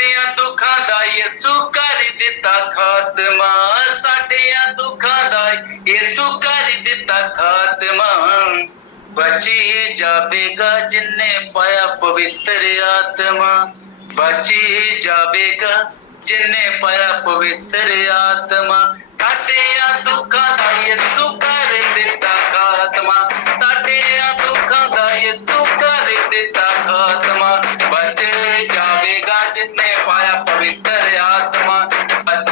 साडियां दुखां दा यसू कर दिता खात्मा, साडियां दुखां दा यसू कर दिता खात्मा। बची जावेगा जिन्ने पाया पवित्र आत्मा, बची जावेगा जिन्ने पाया पवित्र आत्मा। साडियां दुखां दा यसू कर दिता खात्मा, साडियां दुखां दा यसू कर दिता खात्मा। बच जावेगा जिन्ने पाया पवित्र आत्मा, बच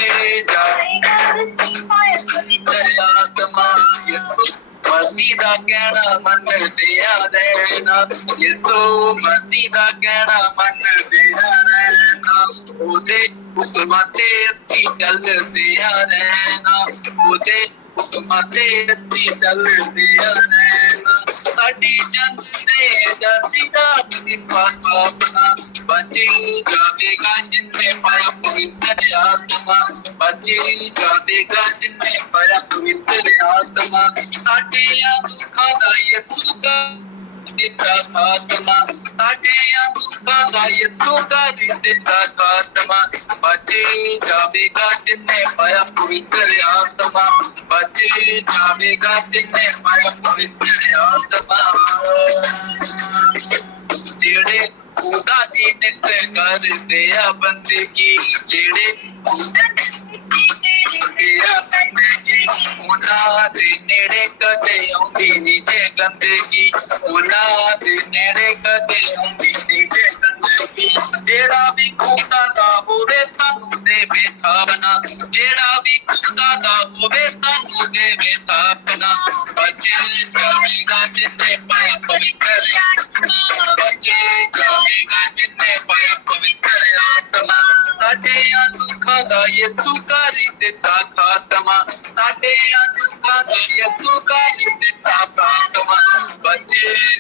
जावेगा जिन्ने पाया पवित्र आत्मा। यसू मसीह दा कहना मनदिया रहना, यसू मसीह दा कहना मनदिया रहना। ओदे हुक्मां ते असीं चलदिया रहना, ओदे हुक्मां ते असीं चलदिया रहना। साडी जंग ते जाती रात दी पापना, बच जावेगा जिन्ने पाया पवित्र आत्मा, बच जावेगा जिन्ने पाया पवित्र आत्मा। साडियां दुखां दा यसू कर दिता खात्मा, साडियां दुखां दा यसू कर दिता खात्मा। बच जावेगा जिन्ने पाया पवित्र आत्मा, बच जावेगा जिन्ने पाया पवित्र आत्मा। जेड़े खुदा दी नित करदे आ बंदगी, जेड़े उन्हां दे नेड़े कदे आउंदी नी जे गंदगी, उन्हां दे नेड़े कदे आउंदी नी जे गंदगी। जेड़ा भी खुदा दा होवे सानू देवे थापना, जेड़ा भी खुदा दा होवे सानू देवे थापना। बच जावेगा जिन्ने पाया पवित्र आत्मा, बच जावेगा जिन्ने पाया पवित्र आत्मा। साडियां दुखां दा यसू कर दिता खात्मा, साडियां दुखां दा यसू कर दिता खात्मा। बच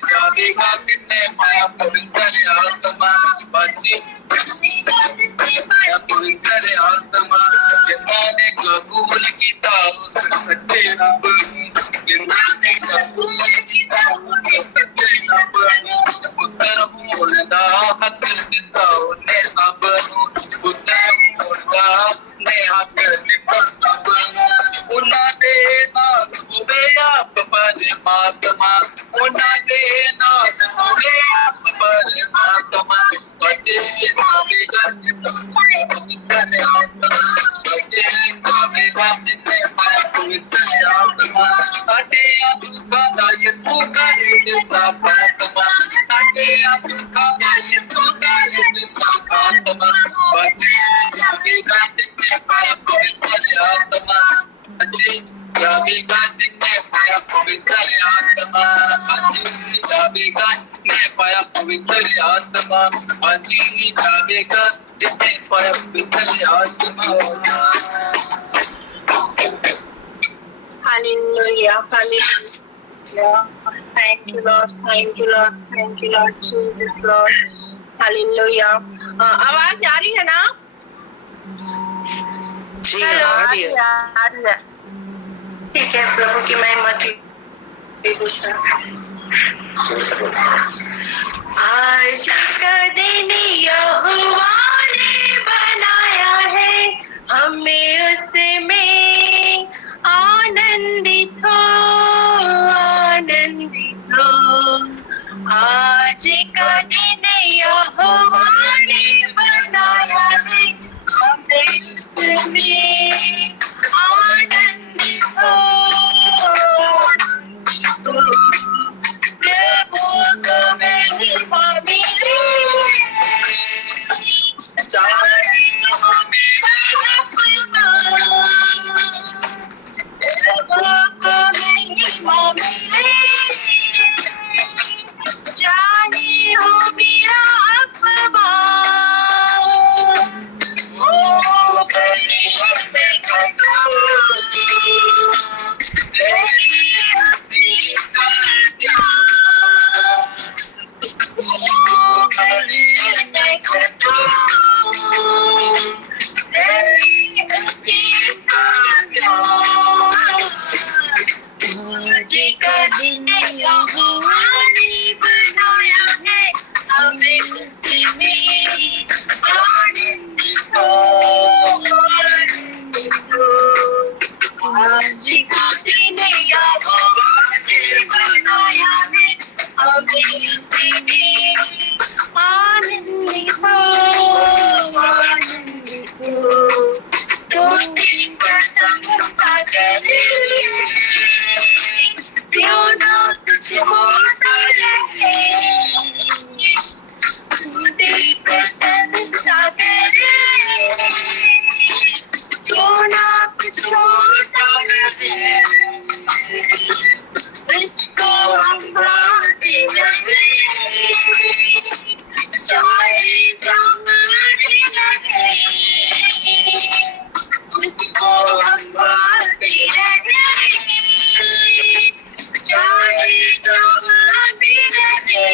जावेगा जिन्ने पाया पवित्र आत्मा, बच जावेगा जिन्ने पाया पवित्र आत्मा। जिन्हां ने कबूल कीता उस सच्चे रब नूं, जिन्हां ने कबूल कीता उस सच्चे रब नूं। पुत्तर होण दा हक दिता उन्ने सब नूं, पुत्तर होण दा ने हक दिता सब नूं। उन्हां दे नाल होवे आप परमात्मा, उन्हां दे नाल होवे आप परमात्मा। बच जावेगा जिन्ने पाया पवित्र आत्मा, बच जावेगा जिन्ने पाया पवित्र आत्मा। साडियां दुखां दा यसू कर दिता खात्मा, साडियां दुखां दा यसू कर दिता खात्मा। बच जावेगा जिन्ने पाया पवित्र आत्मा, बच जावेगा जिन्ने पाया पवित्र आत्मा, बच जावेगा जिन्ने पाया पवित्र आत्मा, बच जावेगा जिन्ने पाया पवित्र आत्मा। Hallelujah, hallelujah. Thank you, Lord. Thank you, Lord. Thank you, Lord Jesus, Lord. Hallelujah. आवाज आ रही है ना? जी आ रही है। ठीक है, प्रभु की महिमा की आज का दिन यहोवा ने बनाया है, हमें उसमें आनंदित हो, आनंदित हो। आज का दिन यहोवा ने बनाया है, हमें उसमें आनंदित हो, आनंदित हो। प्रभु को महिमा मिले, चाहे मेरा अपना। प्रभु को महिमा मिले, चाहे हो मेरा अपना। ओ बलि पे कटो, तेरी हस्ती का ध्यान। ओ बलि पे कटो, तेरी हस्ती का ध्यान। आज का दिन यहोवा ने बनाया है, हमें उसमें आनंदित हो, आनंदित हो। आज का दिन यहोवा ने बनाया है, हमें उसमें आनंदित हो, आनंदित हो। स्तुति प्रशंसा करे, क्यों ना कुछ होता रहे। स्तुति प्रशंसा करे, क्यों ना कुछ होता रहे। तुझको हम गाते रहे, चाहे जमाने रहे। तुझको हम गाते रहे, चाहे जमाने रहे।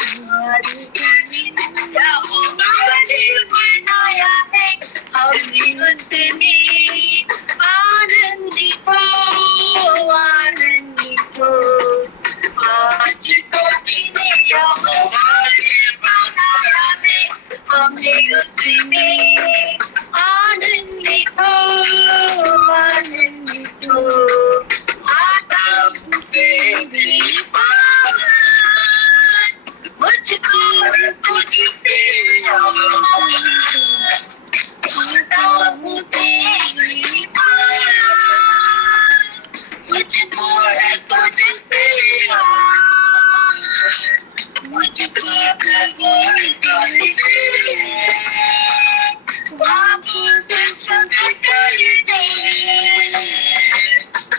हमारी जमीन यहोवा ने बनाया है, हमने उसमें आनंदित हो, आनंदित हो। आज का दिन यहोवा ने बनाया है, हमने उसमें आनंदित हो, आनंदित हो। आता हूँ तेरी पास, मुझको तुझसे आता हूँ तेरी पास, मुझको तुझसे मुझको कबूल कर दे, बाबू से शुद्ध कर दे।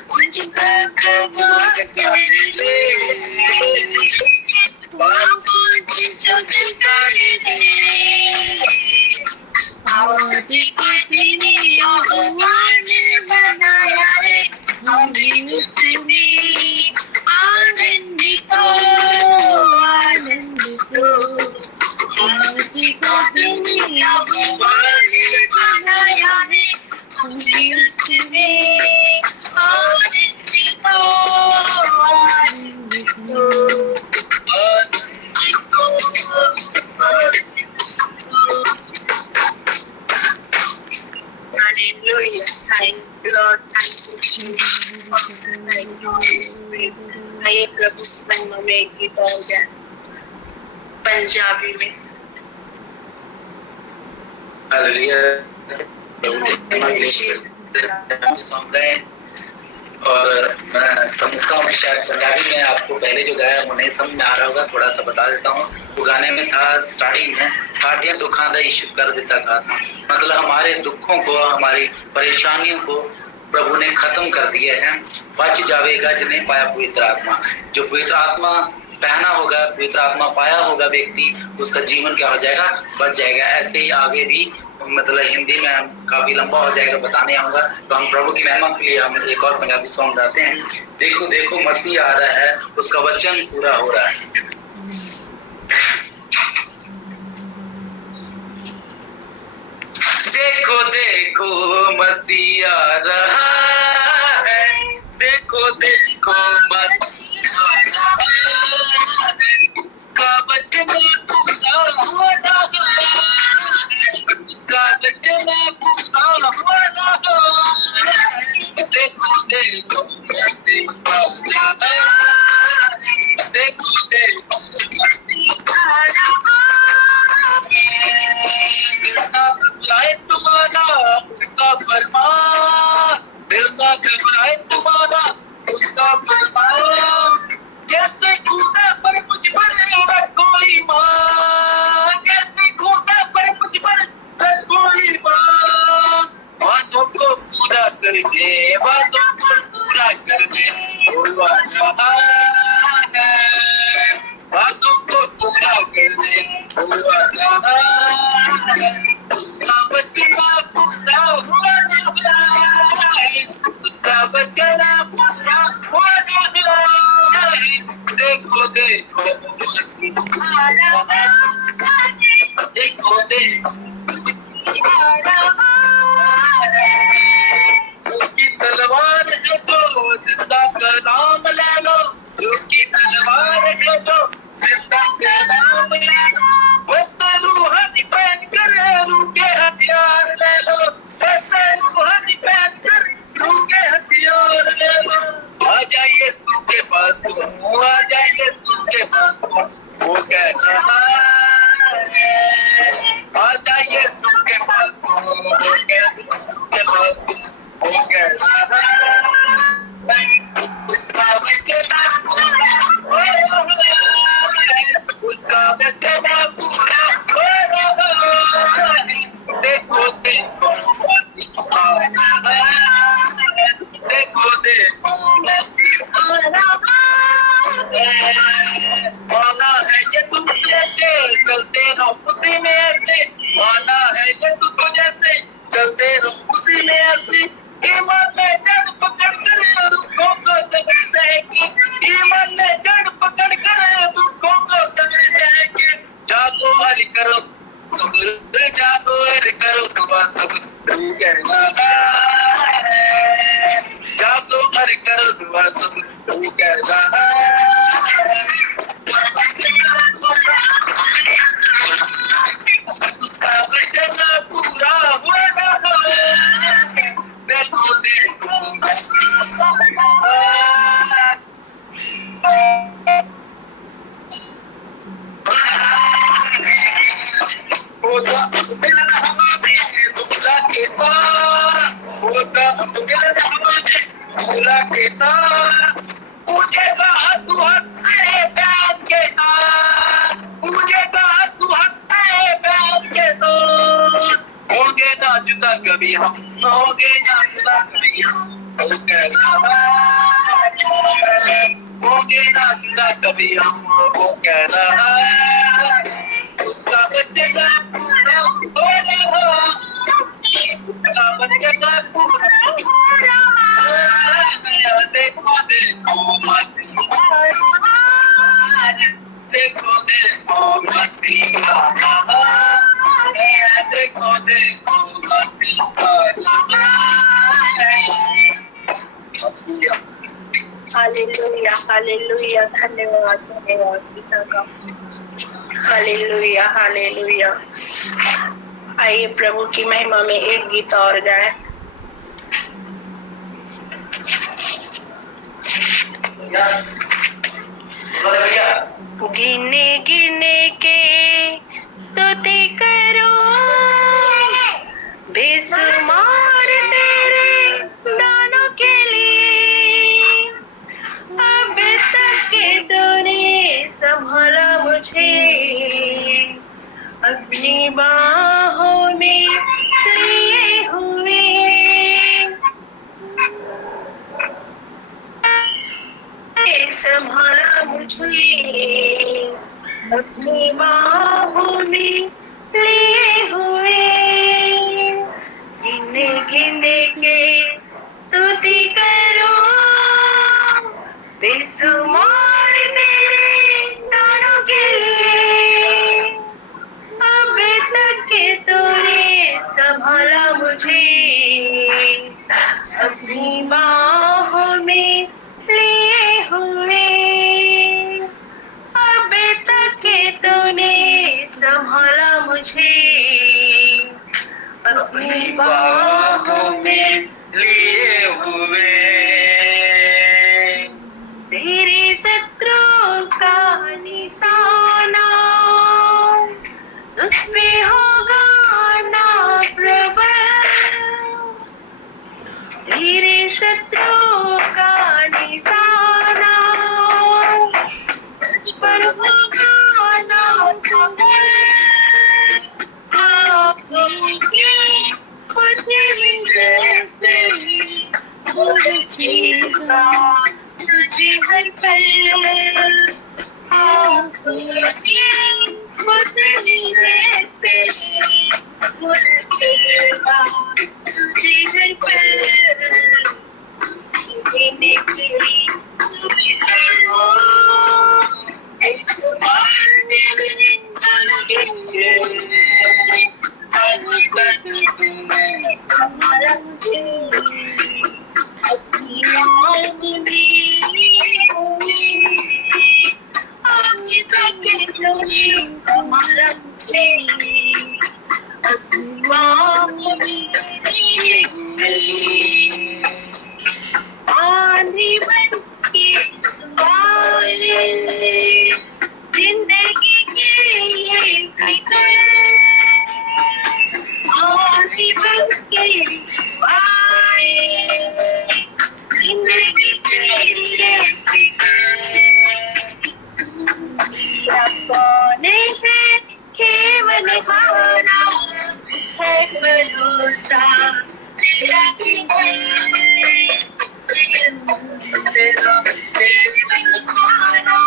मुझको कबूल कर दे, बाबू से शुद्ध कर दे। आज के दिन यहोवा ने बनाया है, हमें उसमें आनंदित हो, आनंदित हो। आज का दिन यहोवा ने बनाया है, हमें उसमें आनंदित हो, आनंदित हो, आनंदित हो। Hallelujah. Thank you, Lord. Thank you, Jesus. Thank you, Holy Spirit. आइए प्रभु संग में एक गीत और गाएं पंजाबी में। हालेलुया। सॉन्ग गाए और मैं समझता हूँ शायद पंजाबी में आपको पहले जो गाया वो नहीं समझ में आ रहा होगा, थोड़ा सा बता देता हूँ। वो गाने में था स्टार्टिंग में, साढ़े दुखों का यीशु कर देता था। मतलब हमारे दुखों को, हमारी परेशानियों को प्रभु ने खत्म कर दिया है। बच जावेगा जिन्हें पाया पवित्र आत्मा। जो पवित्र आत्मा पहना होगा, पवित्र आत्मा पाया होगा व्यक्ति, उसका जीवन क्या हो जाएगा, बच जाएगा। ऐसे ही आगे भी मतलब हिंदी में काफी लंबा हो जाएगा, बताने आऊंगा। तो हम प्रभु की महिमा के लिए हम एक और पंजाबी सॉन्ग गाते हैं। देखो देखो मसीह आ रहा है, उसका वचन पूरा हो रहा है। देखो देखो मसीह आ रहा है, देखो देखो मसीह आ रहा है, का वचन पूरा हो रहा है, का वचन पूरा हो रहा है। देखो देखो मसीह आ रहा है, देखो देखो मसीह आ रहा है। घबराए तुम्हारा उसका फरमान, दिल ना घबराए तुम्हारा उसका फरमान। जैसे कूदा पर मुझ पर रखो ईमान, जैसे कूदा पर मुझ पर रखो ईमान। बातों को पूरा कर दे, बातों को पूरा कर दे, वो आ रहा है। बातों को पूरा कर दे, वो आ रहा है। उसका बचना पूरा हो रहा है, उसका बचना पूरा हो रहा है। देखो देखो आ रहा है, देखो देखो आ रहा है। उसकी तलवार है जो जिंदा का नाम ले लो, उसकी तलवार है जो कैसा है, आजा यीशु के पास, वो कैसा के पास, वो कैसा है, उसका वचन पूरा है, उसका वचन पूरा है, देखो देखो देखो देखो माना है ये तुम जैसे चलते रहो उसी में ऐसे, माना है ये तुम जैसे चलते रहो उसी में ऐसे, ईमान ने जड़ पकड़ कर दुखों को सबर सहेगी, ईमान ने जड़ पकड़ कर दुखों को सबर सहेगी, जागो हरि करो जागो हरि करो सुबह सब तू कहना है, जागो हरि करो सुबह सब तू कहना है, उसका वचन पूरा हुआ है, देखो देखो होता मिलना हमें दूसरा के साथ, होता मिलना हमें दूसरा के साथ, पूछेगा सुहत है प्यार के साथ, पूछेगा सुहत है प्यार के साथ, होंगे ना जुदा कभी हम, होंगे ना जुदा कभी हम, वो कैसा है, होंगे ना जुदा कभी हम, वो कहना है, उसका वचन पूरा हो रहा, उसका वचन पूरा हो रहा, देखो देखो मसीहा, देखो देखो मसीहा, देखो देखो मसीहा। हालेलुया हालेलुया, धन्यवाद धन्यवाद पिता का, हालेलुया हालेलुया। आइए प्रभु की महिमा में एक गीत और गाएं। गिने गिने के स्तुति करो, बेशुमार तेरे दानों के लिए, अब तक के तूने संभाला मुझे, अपनी बाहों में लिए हुए, संभाला मुझे, अपनी बाहों में लिए हुए, गिने गिने के स्तुति करो, बेशुमार तेरे दानों के लिए, अब तक के तूने संभाला मुझे, अपनी बाहों में लिए हुए, अब तक के तूने संभाला मुझे, अपनी बाहों में लिए हुए, तेरे शत्रु का निशाना उस पे होगा ना प्रबल, तेरे शत्रु का निशाना तुझ पर होगा ना प्रबल, कुछ भी जैसे मुझेगा तुझे हर पल, कुछ भी जैसे मुझेगा तुझे हर पल, जीने के लिए तुझे करो, बेशुमार तेरे दानों के लिए, अब तक तूने संभाला मुझे, अपनी बाहों में लिए हुए, अब तक तूने संभाला मुझे, अपनी बाहों में लिए हुए, आंधी बन के आए, जिंदगी के भरोसा तेरा तेरा तेरी खाना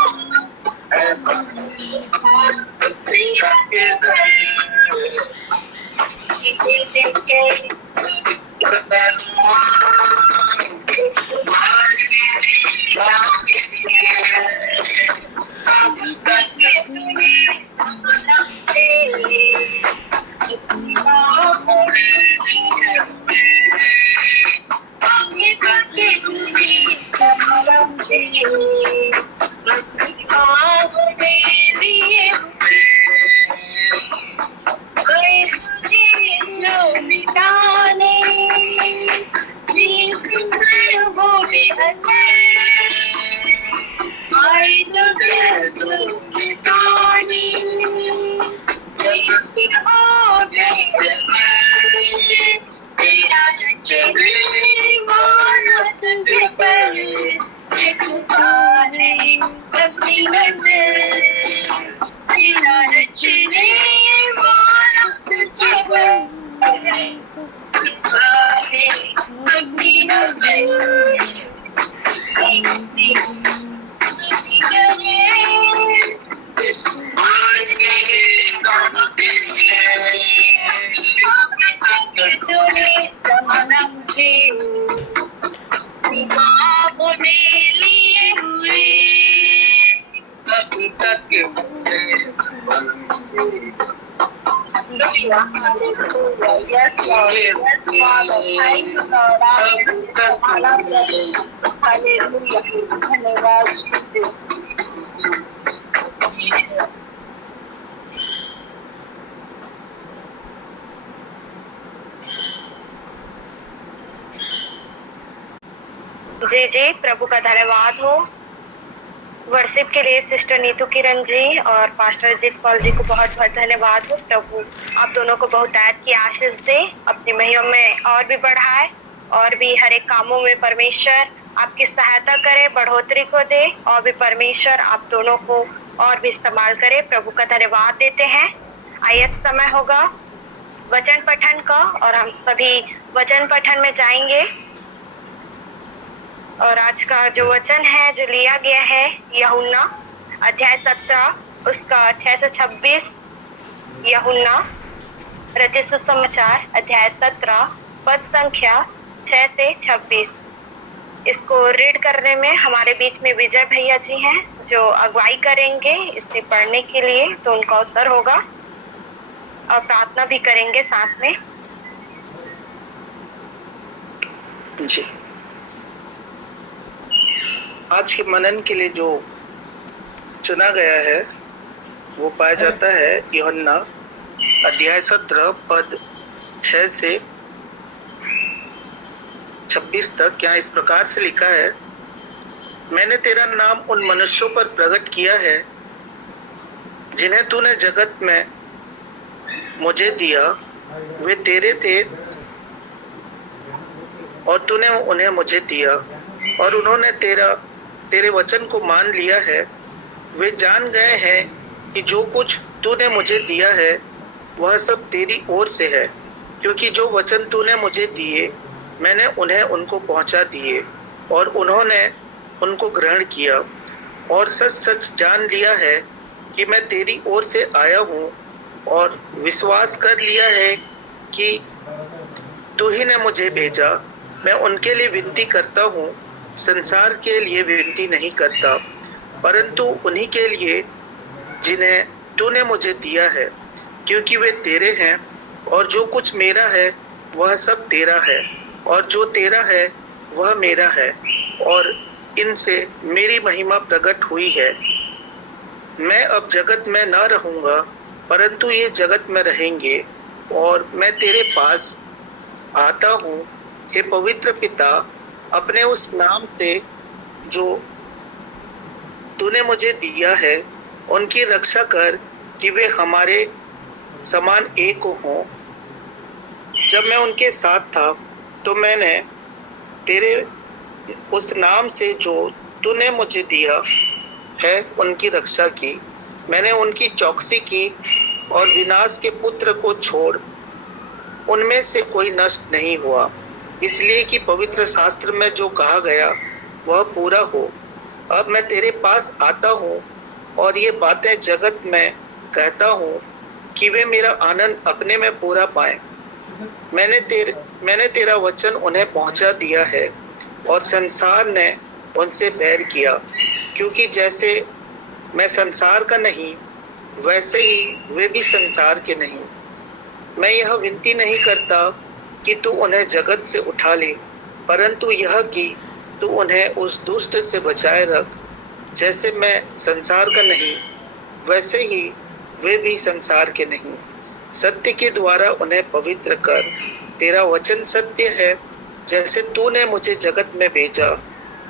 Yes, Lord. Yes, Father. Thank you, Lord. Hallelujah. धन्यवाद Jesus. जी जी, प्रभु का धन्यवाद हो। वर्शिप के लिए सिस्टर नीतू किरण जी और पास्टर अजीत पॉल जी को बहुत बहुत धन्यवाद हो। प्रभु आप दोनों को बहुत ऐद की आशीष दे, अपनी महिमा में और भी बढ़ाए और भी हर एक कामों में परमेश्वर आपकी सहायता करे, बढ़ोतरी को दे और भी परमेश्वर आप दोनों को और भी इस्तेमाल करे। प्रभु का धन्यवाद देते हैं। आइए समय होगा वचन पठन का और हम सभी वचन पठन में जाएंगे। और आज का जो वचन है जो लिया गया है यूहन्ना अध्याय 17 उसका 6 से 26। यूहन्ना रचित सुसमाचार अध्याय 17 पद संख्या 6 से 26। इसको रीड करने में हमारे बीच में विजय भैया जी हैं जो अगुवाई करेंगे इसे पढ़ने के लिए, तो उनका अवसर होगा और प्रार्थना भी करेंगे साथ में। जी, आज के मनन के लिए जो चुना गया है वो पाया जाता है यूहन्ना अध्याय 17 पद 6 से 26 तक। यहाँ इस प्रकार से लिखा है, मैंने तेरा नाम उन मनुष्यों पर प्रकट किया है जिन्हें तूने जगत में मुझे दिया। वे तेरे थे और तूने उन्हें मुझे दिया और उन्होंने तेरे वचन को मान लिया है। वे जान गए हैं कि जो कुछ तूने मुझे दिया है वह सब तेरी ओर से है, क्योंकि जो वचन तूने मुझे दिए मैंने उन्हें उनको पहुंचा दिए और उन्होंने उनको ग्रहण किया और सच सच जान लिया है कि मैं तेरी ओर से आया हूँ और विश्वास कर लिया है कि तू ही ने मुझे भेजा। मैं उनके लिए विनती करता हूँ, संसार के लिए विनती नहीं करता, परंतु उन्हीं के लिए जिन्हें तूने मुझे दिया है, क्योंकि वे तेरे हैं और जो कुछ मेरा है वह सब तेरा है और जो तेरा है वह मेरा है और इनसे मेरी महिमा प्रकट हुई है। मैं अब जगत में न रहूंगा परंतु ये जगत में रहेंगे और मैं तेरे पास आता हूँ। हे पवित्र पिता, अपने उस नाम से जो तूने मुझे दिया है उनकी रक्षा कर कि वे हमारे समान एक हों। जब मैं उनके साथ था तो मैंने तेरे उस नाम से जो तूने मुझे दिया है उनकी रक्षा की। मैंने उनकी चौकसी की और विनाश के पुत्र को छोड़ उनमें से कोई नष्ट नहीं हुआ, इसलिए कि पवित्र शास्त्र में जो कहा गया वह पूरा हो। अब मैं तेरे पास आता हूँ और ये बातें जगत में कहता हूँ कि वे मेरा आनंद अपने में पूरा पाएं। मैंने तेरा वचन उन्हें पहुंचा दिया है और संसार ने उनसे बैर किया, क्योंकि जैसे मैं संसार का नहीं वैसे ही वे भी संसार के नहीं। मैं यह विनती नहीं करता कि तू उन्हें जगत से उठा ले, परंतु यह कि तू उन्हें उस दुष्ट से बचाए रख। जैसे मैं संसार का नहीं वैसे ही वे भी संसार के नहीं। सत्य के द्वारा उन्हें पवित्र कर। तेरा वचन सत्य है। जैसे तूने मुझे जगत में भेजा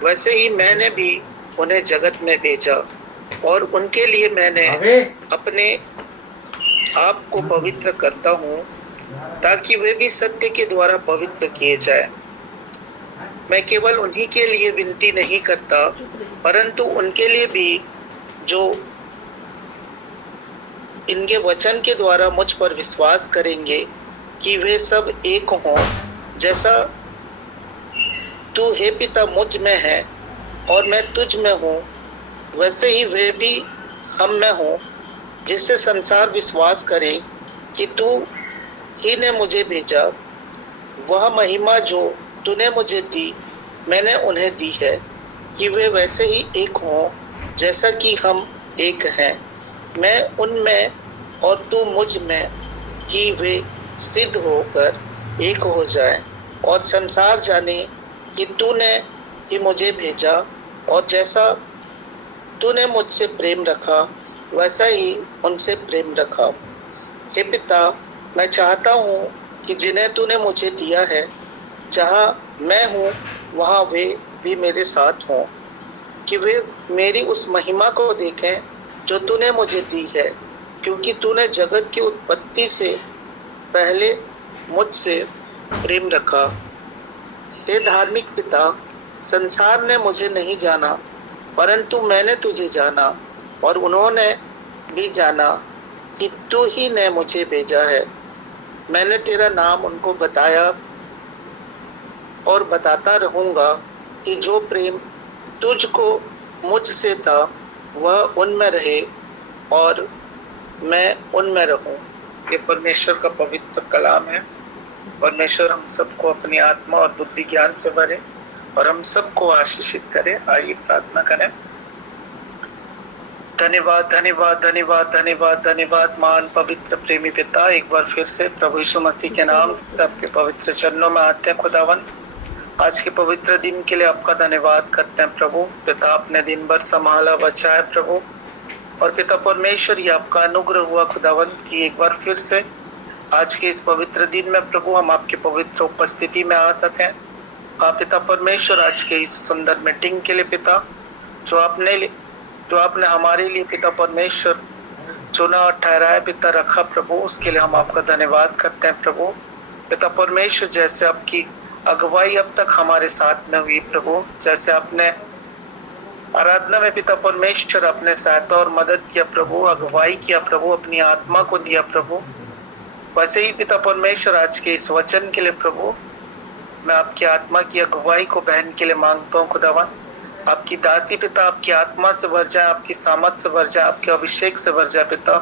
वैसे ही मैंने भी उन्हें जगत में भेजा, और उनके लिए मैंने अपने आप को पवित्र करता हूँ ताकि वे भी सत्य के द्वारा पवित्र किए जाए। मैं केवल उन्हीं के लिए विनती नहीं करता परंतु उनके लिए भी जो इनके वचन के द्वारा मुझ पर विश्वास करेंगे, कि वे सब एक हों, जैसा तू हे पिता मुझ में है और मैं तुझ में हूँ, वैसे ही वे भी हम में हों, जिससे संसार विश्वास करे कि तू ही ने मुझे भेजा। वह महिमा जो तूने मुझे दी मैंने उन्हें दी है, कि वे वैसे ही एक हों जैसा कि हम एक हैं, मैं उनमें और तू मुझ में, कि वे सिद्ध होकर एक हो जाए और संसार जाने कि तूने ही मुझे भेजा, और जैसा तूने मुझसे प्रेम रखा वैसा ही उनसे प्रेम रखा। हे पिता, मैं चाहता हूँ कि जिन्हें तूने मुझे दिया है, जहाँ मैं हूँ वहाँ वे भी मेरे साथ हों, कि वे मेरी उस महिमा को देखें जो तूने मुझे दी है, क्योंकि तूने जगत की उत्पत्ति से पहले मुझसे प्रेम रखा। हे धार्मिक पिता, संसार ने मुझे नहीं जाना परंतु मैंने तुझे जाना, और उन्होंने भी जाना कि तू ही ने मुझे भेजा है। मैंने तेरा नाम उनको बताया और बताता रहूंगा कि जो प्रेम तुझको मुझसे था वह उनमें रहे और मैं उनमें रहूं। ये परमेश्वर का पवित्र कलाम है। परमेश्वर हम सबको अपनी आत्मा और बुद्धि ज्ञान से भरे और हम सबको आशीषित करे। आइए प्रार्थना करें। धन्यवाद धन्यवाद धन्यवाद धन्यवाद धन्यवाद महान पवित्र प्रेमी पिता, एक बार फिर से प्रभु यीशु मसीह के नाम से आपके पवित्र चरणों में आते हैं। खुदावन, आज के पवित्र दिन के लिए आपका धन्यवाद करते हैं प्रभु। पिता, आपने दिन भर संभाला बचाया प्रभु, और पिता परमेश्वर ये आपका अनुग्रह हुआ खुदावन कि एक बार फिर से आज के इस पवित्र दिन में प्रभु हम आपकी पवित्र उपस्थिति में आ सकें। आप पिता परमेश्वर आज के इस सुंदर मीटिंग के लिए पिता जो आपने हमारे लिए पिता परमेश्वर चुना और ठहराया पिता रखा प्रभु, उसके लिए हम आपका धन्यवाद करते हैं प्रभु। पिता परमेश्वर, जैसे आपकी अगुवाई अब तक हमारे साथ में हुई प्रभु, जैसे आपने आराधना में पिता परमेश्वर अपने सहायता और मदद किया प्रभु, अगुवाई किया प्रभु, अपनी आत्मा को दिया प्रभु, वैसे ही पिता परमेश्वर आज के इस वचन के लिए प्रभु मैं आपकी आत्मा की अगुवाई को बहन के लिए मांगता हूँ खुदावन। आपकी दासी पिता आपकी आत्मा से भर जाए, आपकी सामर्थ से भर जाए, आपके अभिषेक से भर जाए पिता,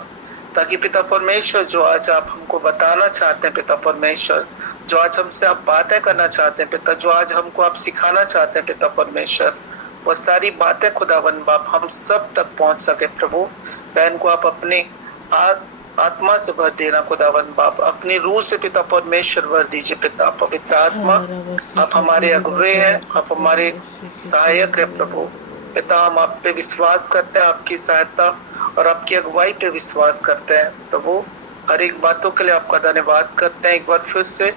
ताकि पिता परमेश्वर जो आज आप हमको बताना चाहते हैं पिता परमेश्वर, जो आज हमसे आप बातें करना चाहते हैं पिता, जो आज हमको आप सिखाना चाहते हैं पिता परमेश्वर, वो सारी बातें खुदावन बाप हम सब तक पहुंच सके प्रभु। बहन को आप अपने आत्मा से भर देना खुदावन बाप, अपनी रूह से पिता परमेश्वर भर दीजिए पिता। पवित्र आत्मा, आप हमारे अगुवे हैं, आप हमारे सहायक है प्रभु। पिता, हम आप पे विश्वास करते हैं, आपकी सहायता और आपकी अगुवाई पे विश्वास करते हैं प्रभु। हर एक बातों के लिए आपका धन्यवाद करते हैं। एक बार फिर से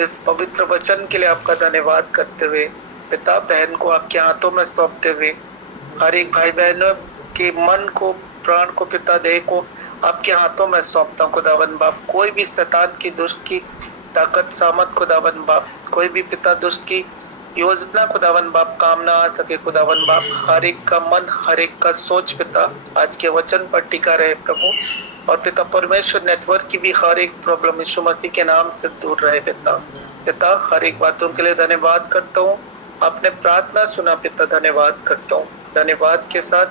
इस पवित्र वचन के लिए आपका धन्यवाद करते हुए पिता, बहन को आपके हाथों में सौंपते हुए हर एक भाई बहनों के मन को, प्राण को पिता, देह को आपके हाथों में सौंपता हूँ खुदावन बाप। कोई भी शैतान की दुष्ट की ताकत सामत खुदावन बाप, कोई भी पिता दुष्ट की योजना खुदावन बाप काम ना आ सके खुदावन बाप, हर एक का मन, हर एक का सोच पिता आज के वचन पर टिका रहे प्रभु। और पिता परमेश्वर नेटवर्क की भी हर एक प्रॉब्लम यीशु मसीह के नाम से दूर रहे पिता। पिता हर एक बातों के लिए धन्यवाद करता हूँ, आपने प्रार्थना सुना पिता, धन्यवाद करता हूँ। धन्यवाद के साथ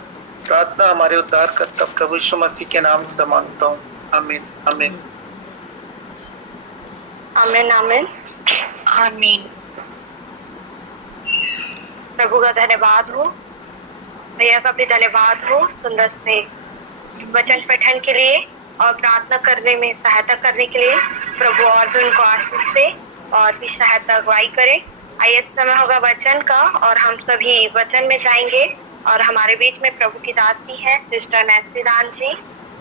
प्रार्थना हमारे उद्धार करता प्रभु यीशु मसीह के नाम से मांगता हूँ, आमीन आमीन आमीन आमीन आमीन। प्रभु का धन्यवाद हो, भैया का भी धन्यवाद हो सुंदर से वचन पठन के लिए और प्रार्थना करने में सहायता करने के लिए। प्रभु और भी उनको आशीष दे और भी सहायता अगुवाई करे। आइए समय होगा वचन का और हम सभी वचन में जाएंगे और हमारे बीच में प्रभु की दासी है सिस्टर नैन्सी दान जी,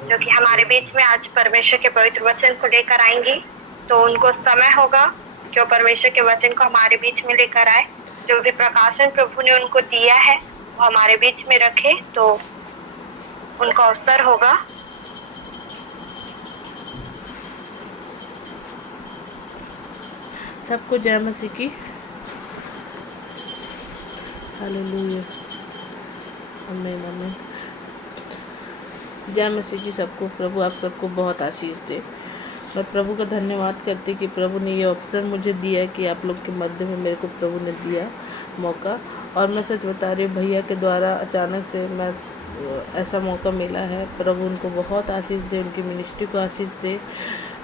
जो कि हमारे बीच में आज परमेश्वर के पवित्र वचन को लेकर आएंगी। तो उनको समय होगा जो परमेश्वर के वचन को हमारे बीच में लेकर आए, जो भी प्रकाशन प्रभु ने उनको दिया है वो हमारे बीच में रखे, तो उनका अवसर होगा। सबको जय मसीह की, हालेलुया, आमीन आमीन। जय मसीह की सबको। प्रभु आप सबको बहुत आशीष दे और प्रभु का धन्यवाद करते कि प्रभु ने ये अवसर मुझे दिया कि आप लोग के मध्य में मेरे को प्रभु ने दिया मौका। और मैं सच बता रही हूँ, भैया के द्वारा अचानक से मैं ऐसा मौका मिला है। प्रभु उनको बहुत आशीष दे, उनकी मिनिस्ट्री को आशीष दे।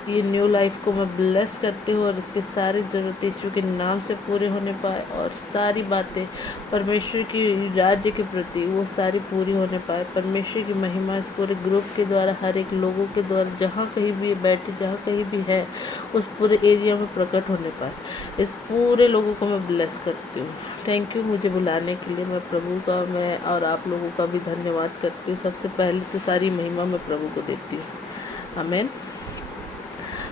ये न्यू लाइफ को मैं ब्लेस करती हूँ और इसकी सारी ज़रूरतें यीशु के नाम से पूरे होने पाए और सारी बातें परमेश्वर की राज्य के प्रति वो सारी पूरी होने पाए। परमेश्वर की महिमा इस पूरे ग्रुप के द्वारा, हर एक लोगों के द्वारा, जहाँ कहीं भी बैठे, जहाँ कहीं भी है, उस पूरे एरिया में प्रकट होने पाए। इस पूरे लोगों को मैं ब्लेस करती हूँ। थैंक यू मुझे बुलाने के लिए। मैं प्रभु का, मैं और आप लोगों का भी धन्यवाद करती हूँ। सबसे पहले तो सारी महिमा मैं प्रभु को देती हूँ, आमीन।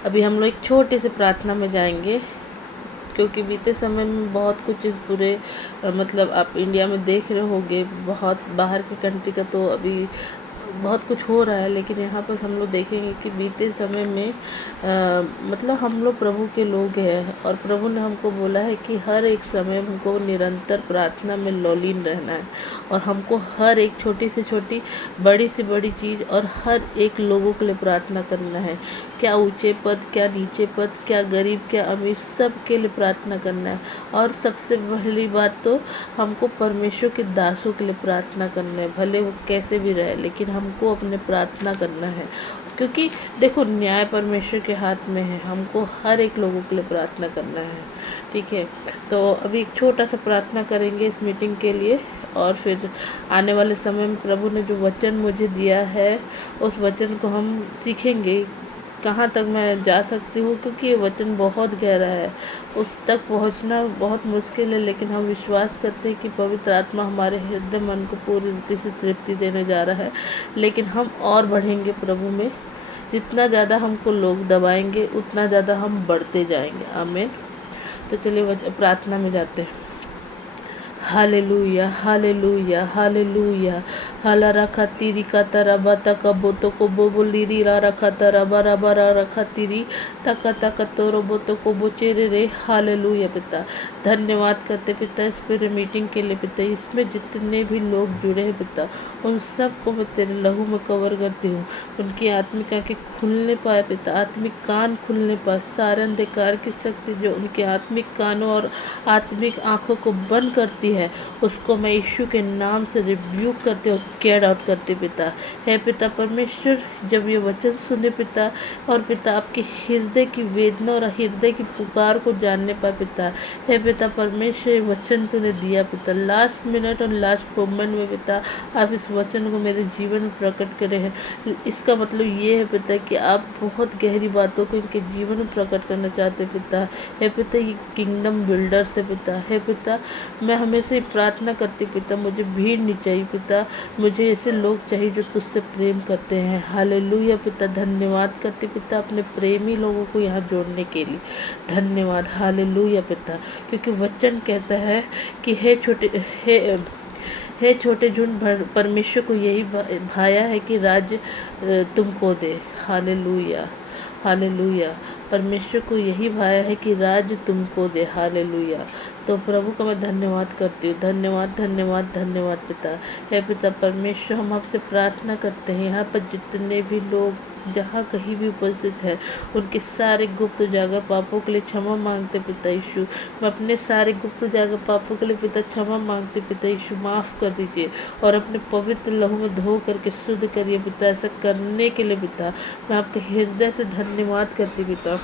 अभी हम लोग एक छोटे से प्रार्थना में जाएंगे, क्योंकि बीते समय में बहुत कुछ इस पूरे मतलब आप इंडिया में देख रहे होंगे, बहुत बाहर की कंट्री का तो अभी बहुत कुछ हो रहा है, लेकिन यहाँ पर हम लोग देखेंगे कि बीते समय में मतलब हम लोग प्रभु के लोग हैं और प्रभु ने हमको बोला है कि हर एक समय हमको निरंतर प्रार्थना में लौलीन रहना है और हमको हर एक छोटी से छोटी, बड़ी से बड़ी चीज़ और हर एक लोगों के लिए प्रार्थना करना है। क्या ऊंचे पद, क्या नीचे पद, क्या गरीब, क्या अमीर, सब के लिए प्रार्थना करना है। और सबसे पहली बात तो हमको परमेश्वर के दासों के लिए प्रार्थना करना है, भले वो कैसे भी रहे, लेकिन हमको अपने प्रार्थना करना है। क्योंकि देखो, न्याय परमेश्वर के हाथ में है, हमको हर एक लोगों के लिए प्रार्थना करना है, ठीक है। तो अभी एक छोटा सा प्रार्थना करेंगे इस मीटिंग के लिए और फिर आने वाले समय में प्रभु ने जो वचन मुझे दिया है उस वचन को हम सीखेंगे, कहाँ तक मैं जा सकती हूँ, क्योंकि ये वचन बहुत गहरा है, उस तक पहुँचना बहुत मुश्किल है। लेकिन हम विश्वास करते हैं कि पवित्र आत्मा हमारे हृदय मन को पूरी रीति से तृप्ति देने जा रहा है। लेकिन हम और बढ़ेंगे प्रभु में, जितना ज़्यादा हमको लोग दबाएंगे उतना ज़्यादा हम बढ़ते जाएंगे, आमीन। तो चलिए प्रार्थना में जाते हैं। Hallelujah hallelujah hallelujah. हाला रखा तिरी का तरबा तक बोतो को बोबोलिरी रा रखा तरबा रबा रा रखा तिरी तक तक तोरो बोतो को बोचेरे रे। हालेलुया पिता, धन्यवाद करते पिता इस पूरे मीटिंग के लिए पिता। इसमें जितने भी लोग जुड़े हैं पिता, उन सब को मैं तेरे लहू में कवर करती हूँ। उनकी आत्मिक आँखें खुलने पाए पिता, आत्मिक कान खुलने पाए। सारे अंधकार की शक्ति जो उनके आत्मिक कानों और आत्मिक आँखों को बंद करती है, उसको मैं यीशु के नाम से रिब्यूक करते और कैड आउट करते पिता। है पिता परमेश्वर, जब ये वचन सुने पिता और पिता आपके हृदय की वेदना और हृदय की पुकार को जानने पाए पिता। है पिता परमेश्वर, वचन तूने दिया पिता, लास्ट मिनट और लास्ट मोमेंट में पिता आप इस वचन को मेरे जीवन में प्रकट करे हैं। इसका मतलब ये है पिता कि आप बहुत गहरी बातों को इनके जीवन में प्रकट करना चाहते पिता। है पिता, ये किंगडम बिल्डर से पिता। है पिता, मैं हमेशा प्रार्थना करती पिता, मुझे भीड़ नहीं चाहिए पिता, मुझे ऐसे लोग चाहिए जो तुझसे प्रेम करते हैं। हालेलुया पिता, धन्यवाद करते पिता अपने प्रेमी लोगों को यहाँ जोड़ने के लिए, धन्यवाद। हालेलुया पिता, क्योंकि वचन कहता है कि हे छोटे झुंड, परमेश्वर को यही भाया है कि राज्य तुमको दे। हालेलुया हालेलुया, परमेश्वर को यही भाया है कि राज्य तुमको दे। हालेलुया, तो प्रभु का मैं धन्यवाद करती हूँ। धन्यवाद धन्यवाद धन्यवाद पिता। हे पिता परमेश्वर, हम आपसे प्रार्थना करते हैं यहाँ पर जितने भी लोग जहाँ कहीं भी उपस्थित है, उनके सारे गुप्त उजागर पापों के लिए क्षमा मांगते पिता यीशु। मैं अपने सारे गुप्त उजागर पापों के लिए पिता क्षमा मांगते पिता यीशु, माफ़ कर दीजिए और अपने पवित्र लहू में धो करके शुद्ध करिए पिता। ऐसा करने के लिए पिता मैं आपके हृदय से धन्यवाद करती पिता,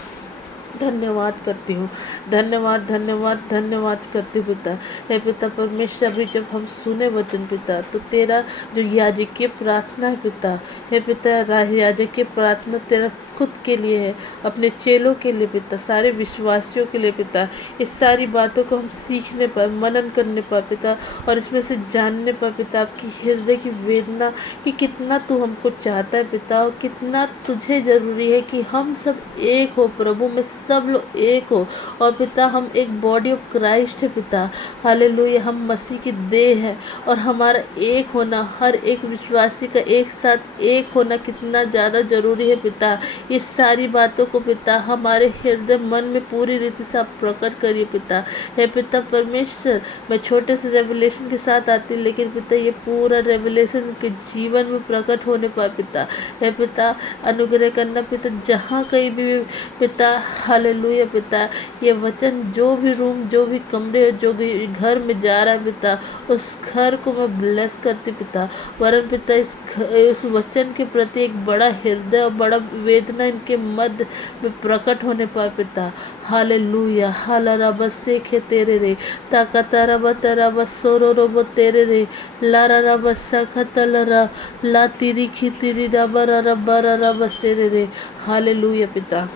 धन्यवाद करती हूँ। धन्यवाद धन्यवाद धन्यवाद करती हूँ पिता। हे पिता परमेश्वर, अभी जब हम सुने वचन पिता, तो तेरा जो याजकीय प्रार्थना है पिता, हे पिता याजकीय प्रार्थना तेरा खुद के लिए है, अपने चेलों के लिए पिता, सारे विश्वासियों के लिए पिता। इस सारी बातों को हम सीखने पर, मनन करने पर पिता, और इसमें से जानने पर पिता आपकी हृदय की वेदना कि कितना तू हमको चाहता है पिता, और कितना तुझे ज़रूरी है कि हम सब एक हो प्रभु, में सब लोग एक हो। और पिता हम एक बॉडी ऑफ क्राइस्ट है पिता, हालेलुया। हम मसीह की देह है और हमारा एक होना, हर एक विश्वासी का एक साथ एक होना कितना ज़्यादा ज़रूरी है पिता। ये सारी बातों को पिता हमारे हृदय मन में पूरी रीति से आप प्रकट करिए पिता। हे पिता परमेश्वर, मैं छोटे से रेवलेशन के साथ आती, लेकिन पिता ये पूरा रेवलेशन के जीवन में प्रकट होने पाए पिता। हे पिता अनुग्रह करना पिता, जहाँ कहीं भी पिता, हालेलुया पिता, ये वचन जो भी रूम, जो भी कमरे, जो भी घर में जा रहा है पिता, उस घर को मैं ब्लेस करती पिता। वरन पिता इस वचन के प्रति एक बड़ा हृदय और बड़ा वेदना इनके मध्य में प्रकट होने पाए पिता। हालेलुया। हालारा बसे खे तेरे रे, ताकतारा बतरा बसोरो रोबो तेरे रे, लारा रा बसा खतलरा, ला तिरी खी तिरी रबरा रबरा रबसेरे रे। हालेलुया पिता,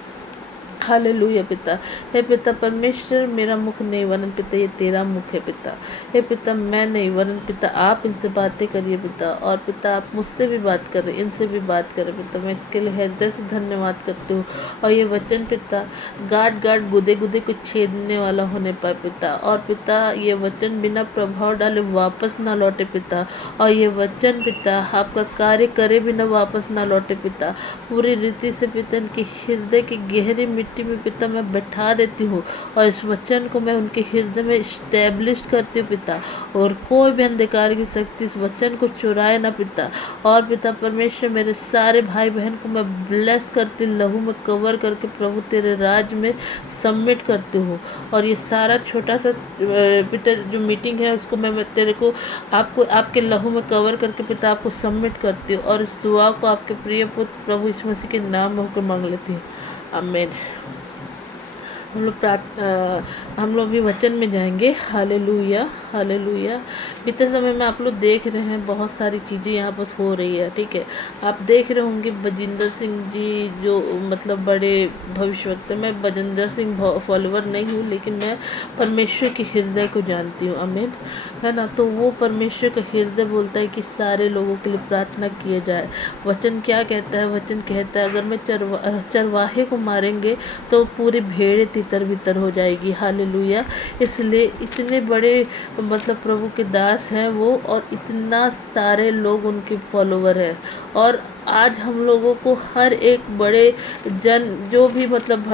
हालेलुया पिता। हे पिता परमेश्वर, मेरा मुख नहीं वरन पिता ये तेरा मुख है पिता। हे पिता मैं नहीं वरन पिता आप इनसे बातें करिए पिता, और पिता आप मुझसे भी बात करें, इनसे भी बात करें पिता। मैं इसके लिए हृदय से धन्यवाद करती हूँ। और ये वचन पिता गाट गाट गुदे गुदे को छेदने वाला होने पाए पिता, और पिता ये वचन बिना प्रभाव डाले वापस ना लौटे पिता, और ये वचन पिता आपका कार्य करे बिना वापस ना लौटे पिता। पूरी रीति से पिता इनके हृदय की गहरी मिट्टी में पिता मैं बैठा देती हूँ, और इस वचन को मैं उनके हृदय में इस्टेब्लिश करती हूँ पिता, और कोई भी अंधकार की शक्ति इस वचन को चुराए ना पिता। और पिता परमेश्वर, मेरे सारे भाई बहन को मैं ब्लेस करती, लहू में कवर करके प्रभु तेरे राज में सबमिट करती हूँ। और ये सारा छोटा सा पिता जो मीटिंग है उसको मैं तेरे को आपको आपके लहू में कवर करके पिता आपको सबमिट करती हूँ, और इस दुआ को आपके प्रिय पुत्र प्रभु यीशु मसीह के नाम में होकर मांग लेती हूँ, आमीन। हम लोग भी वचन में जाएंगे। Hallelujah hallelujah. बीते समय में आप लोग देख रहे हैं बहुत सारी चीज़ें यहाँ पर हो रही है, ठीक है। आप देख रहे होंगे बजिंदर सिंह जी जो मतलब बड़े भविष्यवक्ता, मैं बजिंदर सिंह फॉलोवर नहीं हूँ, लेकिन मैं परमेश्वर के हृदय को जानती हूँ, आमीन, है ना। तो वो परमेश्वर का हृदय बोलता है कि सारे लोगों के लिए प्रार्थना किया जाए। वचन क्या कहता है? वचन कहता है अगर मैं चरवाहे को मारेंगे तो पूरी भेड़ें तितर बितर हो जाएगी। हालेलुया। इसलिए इतने बड़े मतलब प्रभु के दास हैं वो, और इतना सारे लोग उनके फॉलोवर हैं। और आज हम लोगों को हर एक बड़े जन जो भी मतलब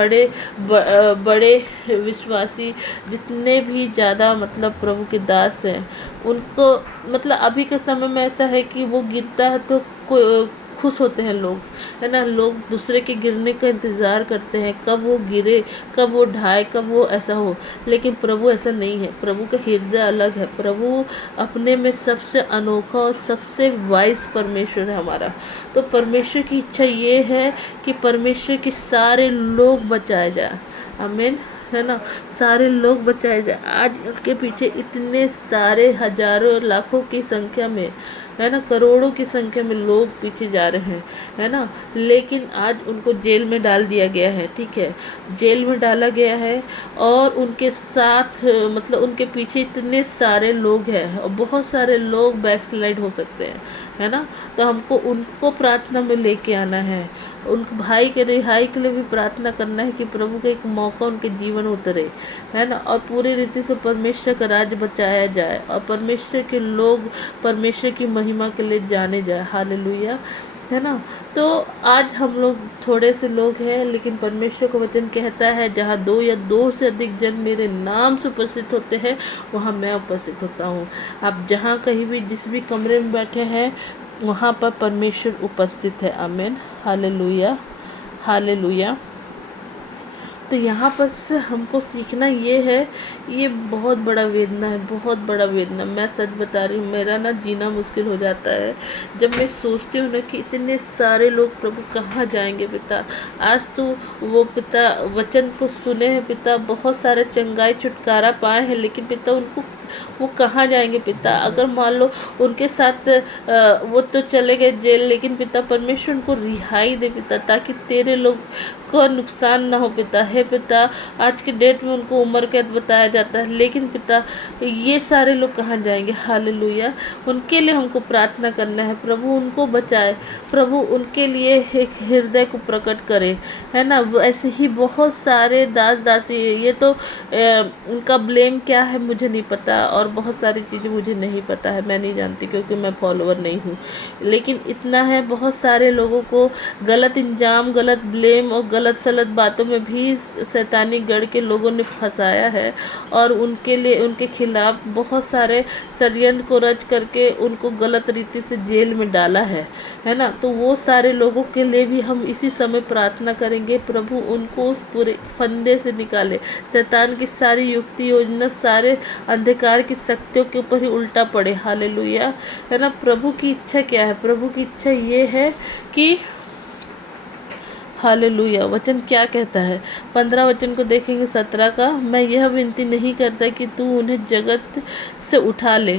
बड़े विश्वासी जितने भी ज़्यादा मतलब प्रभु के दास हैं उनको मतलब अभी के समय में ऐसा है कि वो गिरता है तो खुश होते हैं लोग, है ना। लोग दूसरे के गिरने का इंतज़ार करते हैं, कब वो गिरे, कब वो ढाए, कब वो ऐसा हो। लेकिन प्रभु ऐसा नहीं है, प्रभु का हृदय अलग है। प्रभु अपने में सबसे अनोखा और सबसे वाइस परमेश्वर है हमारा। तो परमेश्वर की इच्छा ये है कि परमेश्वर के सारे लोग बचाए जाए, आमीन, है ना। सारे लोग बचाए जाए। आज उनके पीछे इतने सारे हजारों लाखों की संख्या में, है ना, करोड़ों की संख्या में लोग पीछे जा रहे हैं, है ना। लेकिन आज उनको जेल में डाल दिया गया है, ठीक है, जेल में डाला गया है। और उनके साथ मतलब उनके पीछे इतने सारे लोग हैं, और बहुत सारे लोग बैकस्लाइड हो सकते हैं, है ना। तो हमको उनको प्रार्थना में लेके आना है, उन भाई के रिहाई के लिए भी प्रार्थना करना है कि प्रभु का एक मौका उनके जीवन उतरे, है ना। और पूरी रीति से परमेश्वर का राज्य बचाया जाए, और परमेश्वर के लोग परमेश्वर की महिमा के लिए जाने जाए। हालेलुया। है ना। तो आज हम लोग थोड़े से लोग हैं, लेकिन परमेश्वर का वचन कहता है जहाँ 2 या 2 से अधिक जन मेरे नाम से उपस्थित होते हैं वहाँ मैं उपस्थित होता हूँ। आप जहाँ कहीं भी जिस भी कमरे में बैठे हैं वहाँ पर परमेश्वर उपस्थित है। आमीन, हालेलुया, हालेलुया। तो यहाँ पर से हमको सीखना ये है, ये बहुत बड़ा वेदना है, बहुत बड़ा वेदना। मैं सच बता रही हूँ, मेरा ना जीना मुश्किल हो जाता है जब मैं सोचती हूँ ना कि इतने सारे लोग प्रभु कहाँ जाएंगे पिता। आज तो वो पिता वचन को सुने हैं पिता, बहुत सारे चंगाई छुटकारा पाए हैं, लेकिन पिता उनको वो कहाँ जाएंगे पिता। अगर मान लो उनके साथ वो तो चले गए जेल, लेकिन पिता परमेश्वर उनको रिहाई दे पिता, ताकि तेरे लोग को नुकसान ना हो पिता। हे पिता, आज की डेट में उनको उम्र कैद बताया जाता है, लेकिन पिता ये सारे लोग कहाँ जाएंगे। हालेलुया। उनके लिए हमको प्रार्थना करना है, प्रभु उनको बचाए, प्रभु उनके लिए एक हृदय को प्रकट करे, है ना। ऐसे ही बहुत सारे दास दासी, ये तो उनका ब्लेम क्या है मुझे नहीं पता, और बहुत सारी चीज़ें मुझे नहीं पता है, मैं नहीं जानती क्योंकि मैं फॉलोअर नहीं हूँ। लेकिन इतना है, बहुत सारे लोगों को गलत इंजाम, गलत ब्लेम और गलत सलत बातों में भी शैतानी गढ़ के लोगों ने फंसाया है, और उनके लिए उनके खिलाफ बहुत सारे षड्यंत्र को रच करके उनको गलत रीति से जेल में डाला है ना। तो वो सारे लोगों के लिए भी हम इसी समय प्रार्थना करेंगे, प्रभु उनको उस पूरे फंदे से निकाले, शैतान की सारी युक्ति योजना, सारे अंधकार की शक्तियों के ऊपर ही उल्टा पड़े। हालेलुया, है ना। प्रभु की इच्छा क्या है? प्रभु की इच्छा ये है कि हालेलुया, वचन क्या कहता है? 15 वचन को देखेंगे 17 का। मैं यह विनती नहीं करता कि तू उन्हें जगत से उठा ले,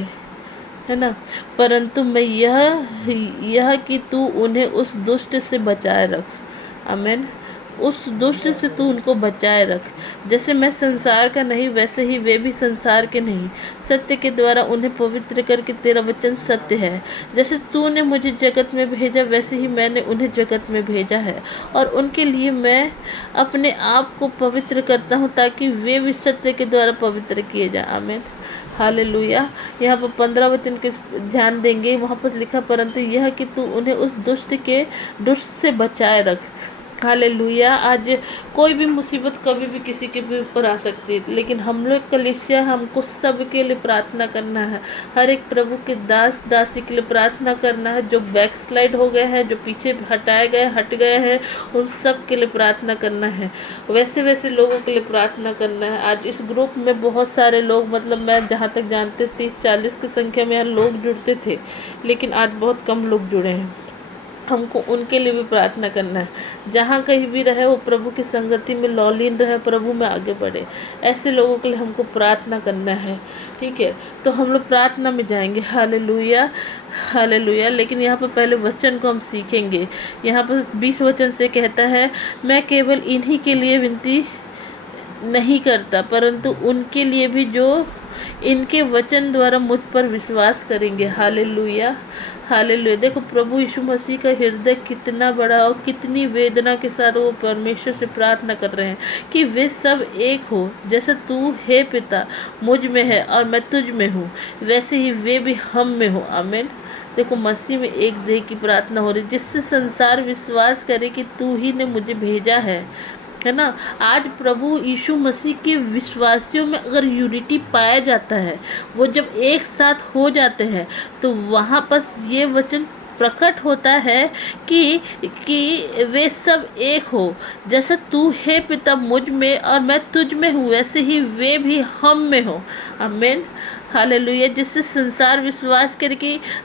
है ना, परंतु मैं यह कि तू उन्हें उस दुष्ट से बचाए रख। आमीन। उस दुष्ट से तू उनको बचाए रख। जैसे मैं संसार का नहीं, वैसे ही वे भी संसार के नहीं। सत्य के द्वारा उन्हें पवित्र करके तेरा वचन सत्य है। जैसे तूने मुझे जगत में भेजा, वैसे ही मैंने उन्हें जगत में भेजा है, और उनके लिए मैं अपने आप को पवित्र करता हूँ, ताकि वे भी सत्य के द्वारा पवित्र किए जाएं। आमीन, हालेलुया। यहाँ पर 15 वचन के ध्यान देंगे, वहाँ पर लिखा, परंतु यह कि तू उन्हें उस दुष्ट से बचाए रख। हालेलुया। आज कोई भी मुसीबत कभी भी किसी के भी ऊपर आ सकती है, लेकिन हम लोग कलीसिया, हमको सबके लिए प्रार्थना करना है। हर एक प्रभु के दास दासी के लिए प्रार्थना करना है, जो बैकस्लाइड हो गए हैं, जो पीछे हट गए हैं, उन सब के लिए प्रार्थना करना है। वैसे लोगों के लिए प्रार्थना करना है। आज इस ग्रुप में बहुत सारे लोग, मतलब मैं जहाँ तक जानते 30-40 की संख्या में यहाँ लोग जुड़ते थे, लेकिन आज बहुत कम लोग जुड़े हैं। हमको उनके लिए भी प्रार्थना करना है। जहाँ कहीं भी रहे वो प्रभु की संगति में लौलीन रहे, प्रभु में आगे बढ़े, ऐसे लोगों के लिए हमको प्रार्थना करना है। ठीक है, तो हम लोग प्रार्थना में जाएंगे। Hallelujah, hallelujah. लेकिन यहाँ पर पहले वचन को हम सीखेंगे। यहाँ पर 20 वचन से कहता है, मैं केवल इन्हीं के लिए विनती नहीं करता, परंतु उनके लिए भी जो इनके वचन द्वारा मुझ पर विश्वास करेंगे। Hallelujah, hallelujah. देखो प्रभु यीशु मसीह का हृदय कितना बड़ा और कितनी वेदना के साथ वो परमेश्वर से प्रार्थना कर रहे हैं कि वे सब एक हो। जैसे तू हे पिता मुझ में है और मैं तुझ में हूँ, वैसे ही वे भी हम में हो। आमीन। देखो मसीह में एक देह की प्रार्थना हो रही, जिससे संसार विश्वास करे कि तू ही ने मुझे भेजा है ना। आज प्रभु यीशु मसीह के विश्वासियों में अगर यूनिटी पाया जाता है, वो जब एक साथ हो जाते हैं, तो वहाँ पर ये वचन प्रकट होता है कि वे सब एक हो। जैसे तू हे पिता मुझ में और मैं तुझ में हूँ, वैसे ही वे भी हम में हो। आमीन, हालेलुया। जिससे संसार विश्वास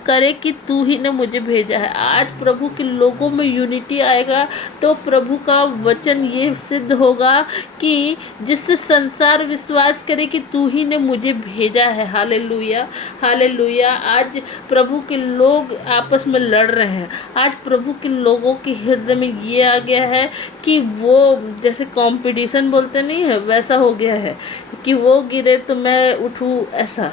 करे कि तू ही ने मुझे भेजा है। आज प्रभु के लोगों में यूनिटी आएगा तो प्रभु का वचन ये सिद्ध होगा कि जिससे संसार विश्वास करे कि तू ही ने मुझे भेजा है। Hallelujah, hallelujah. आज प्रभु के लोग आपस में लड़ रहे हैं। आज प्रभु के लोगों के हृदय में ये आ गया है कि वो जैसे कंपटीशन बोलते नहीं है, वैसा हो गया है कि वो गिरे तो मैं उठूँ, ऐसा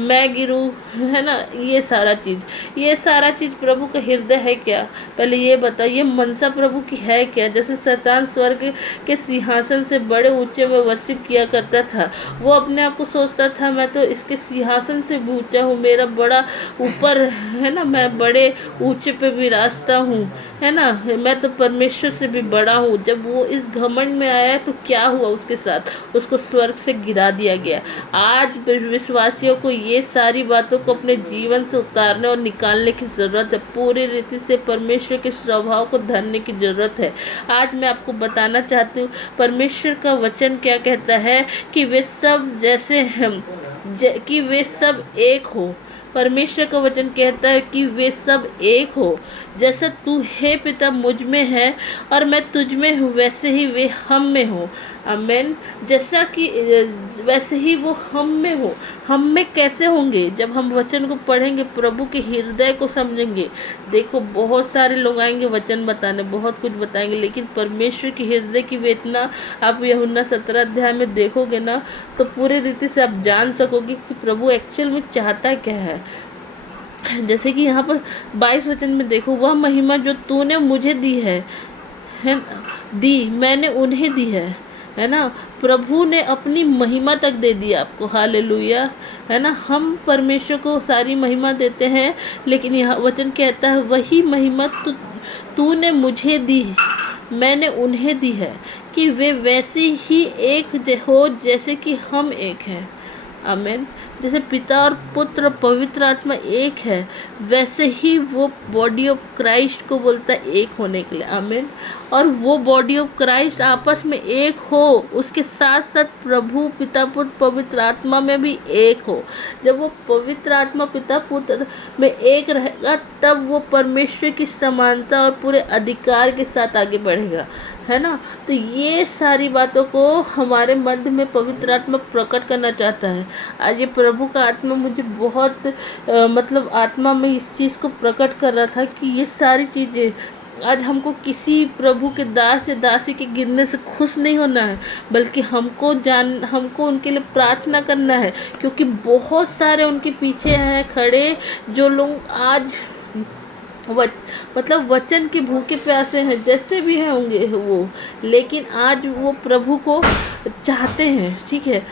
मैं गिरूँ, है ना, ये सारा चीज़ प्रभु का हृदय है क्या? पहले ये बताओ, ये मनसा प्रभु की है क्या? जैसे शैतान स्वर्ग के सिंहासन से बड़े ऊंचे में वर्शिप किया करता था, वो अपने आप को सोचता था मैं तो इसके सिंहासन से भी ऊंचा हूँ, मेरा बड़ा ऊपर, है ना, मैं बड़े ऊंचे पे विराजता हूँ, है ना, मैं तो परमेश्वर से भी बड़ा हूँ। जब वो इस घमंड में आया तो क्या हुआ उसके साथ? उसको स्वर्ग से गिरा दिया गया। आज विश्वासियों को ये सारी बातों को अपने जीवन से उतारने और निकालने की ज़रूरत है। पूरी रीति से परमेश्वर के स्वभाव को धरने की ज़रूरत है। आज मैं आपको बताना चाहती हूँ परमेश्वर का वचन क्या कहता है कि वे सब जैसे हम कि वे सब एक हो। परमेश्वर का वचन कहता है कि वे सब एक हो, जैसा तू हे पिता मुझ में है और मैं तुझ में हूँ, वैसे ही वे हम में हो। आमेन। जैसा कि वैसे ही वो हम में हो। हम में कैसे होंगे? जब हम वचन को पढ़ेंगे, प्रभु के हृदय को समझेंगे। देखो, बहुत सारे लोग आएंगे वचन बताने, बहुत कुछ बताएंगे, लेकिन परमेश्वर के हृदय की वेदना आप यूहन्ना 17 अध्याय में देखोगे ना, तो पूरी रीति से आप जान सकोगे कि प्रभु एक्चुअल में चाहता क्या है। जैसे कि यहाँ पर 22 वचन में देखो, वह महिमा जो तूने मुझे दी है दी मैंने उन्हें दी है ना। प्रभु ने अपनी महिमा तक दे दी आपको। हालेलुया, है ना। हम परमेश्वर को सारी महिमा देते हैं, लेकिन यहाँ वचन कहता है वही महिमा तूने मुझे दी, मैंने उन्हें दी है, कि वे वैसे ही एक हो जैसे कि हम एक हैं। आमीन। जैसे पिता और पुत्र पवित्र आत्मा एक है, वैसे ही वो बॉडी ऑफ क्राइस्ट को बोलता है एक होने के लिए। आमीन। और वो बॉडी ऑफ क्राइस्ट आपस में एक हो, उसके साथ साथ प्रभु पिता पुत्र पवित्र आत्मा में भी एक हो। जब वो पवित्र आत्मा पिता पुत्र में एक रहेगा, तब वो परमेश्वर की समानता और पूरे अधिकार के साथ आगे बढ़ेगा, है ना। तो ये सारी बातों को हमारे मध्य में पवित्र आत्मा प्रकट करना चाहता है। आज ये प्रभु का आत्मा मुझे बहुत मतलब आत्मा में इस चीज़ को प्रकट कर रहा था कि ये सारी चीज़ें आज हमको किसी प्रभु के दास या दासी के गिरने से खुश नहीं होना है, बल्कि हमको उनके लिए प्रार्थना करना है, क्योंकि बहुत सारे उनके पीछे हैं खड़े जो लोग आज मतलब वचन के भूखे प्यासे हैं, जैसे भी हैं होंगे वो, लेकिन आज वो प्रभु को चाहते हैं। ठीक है,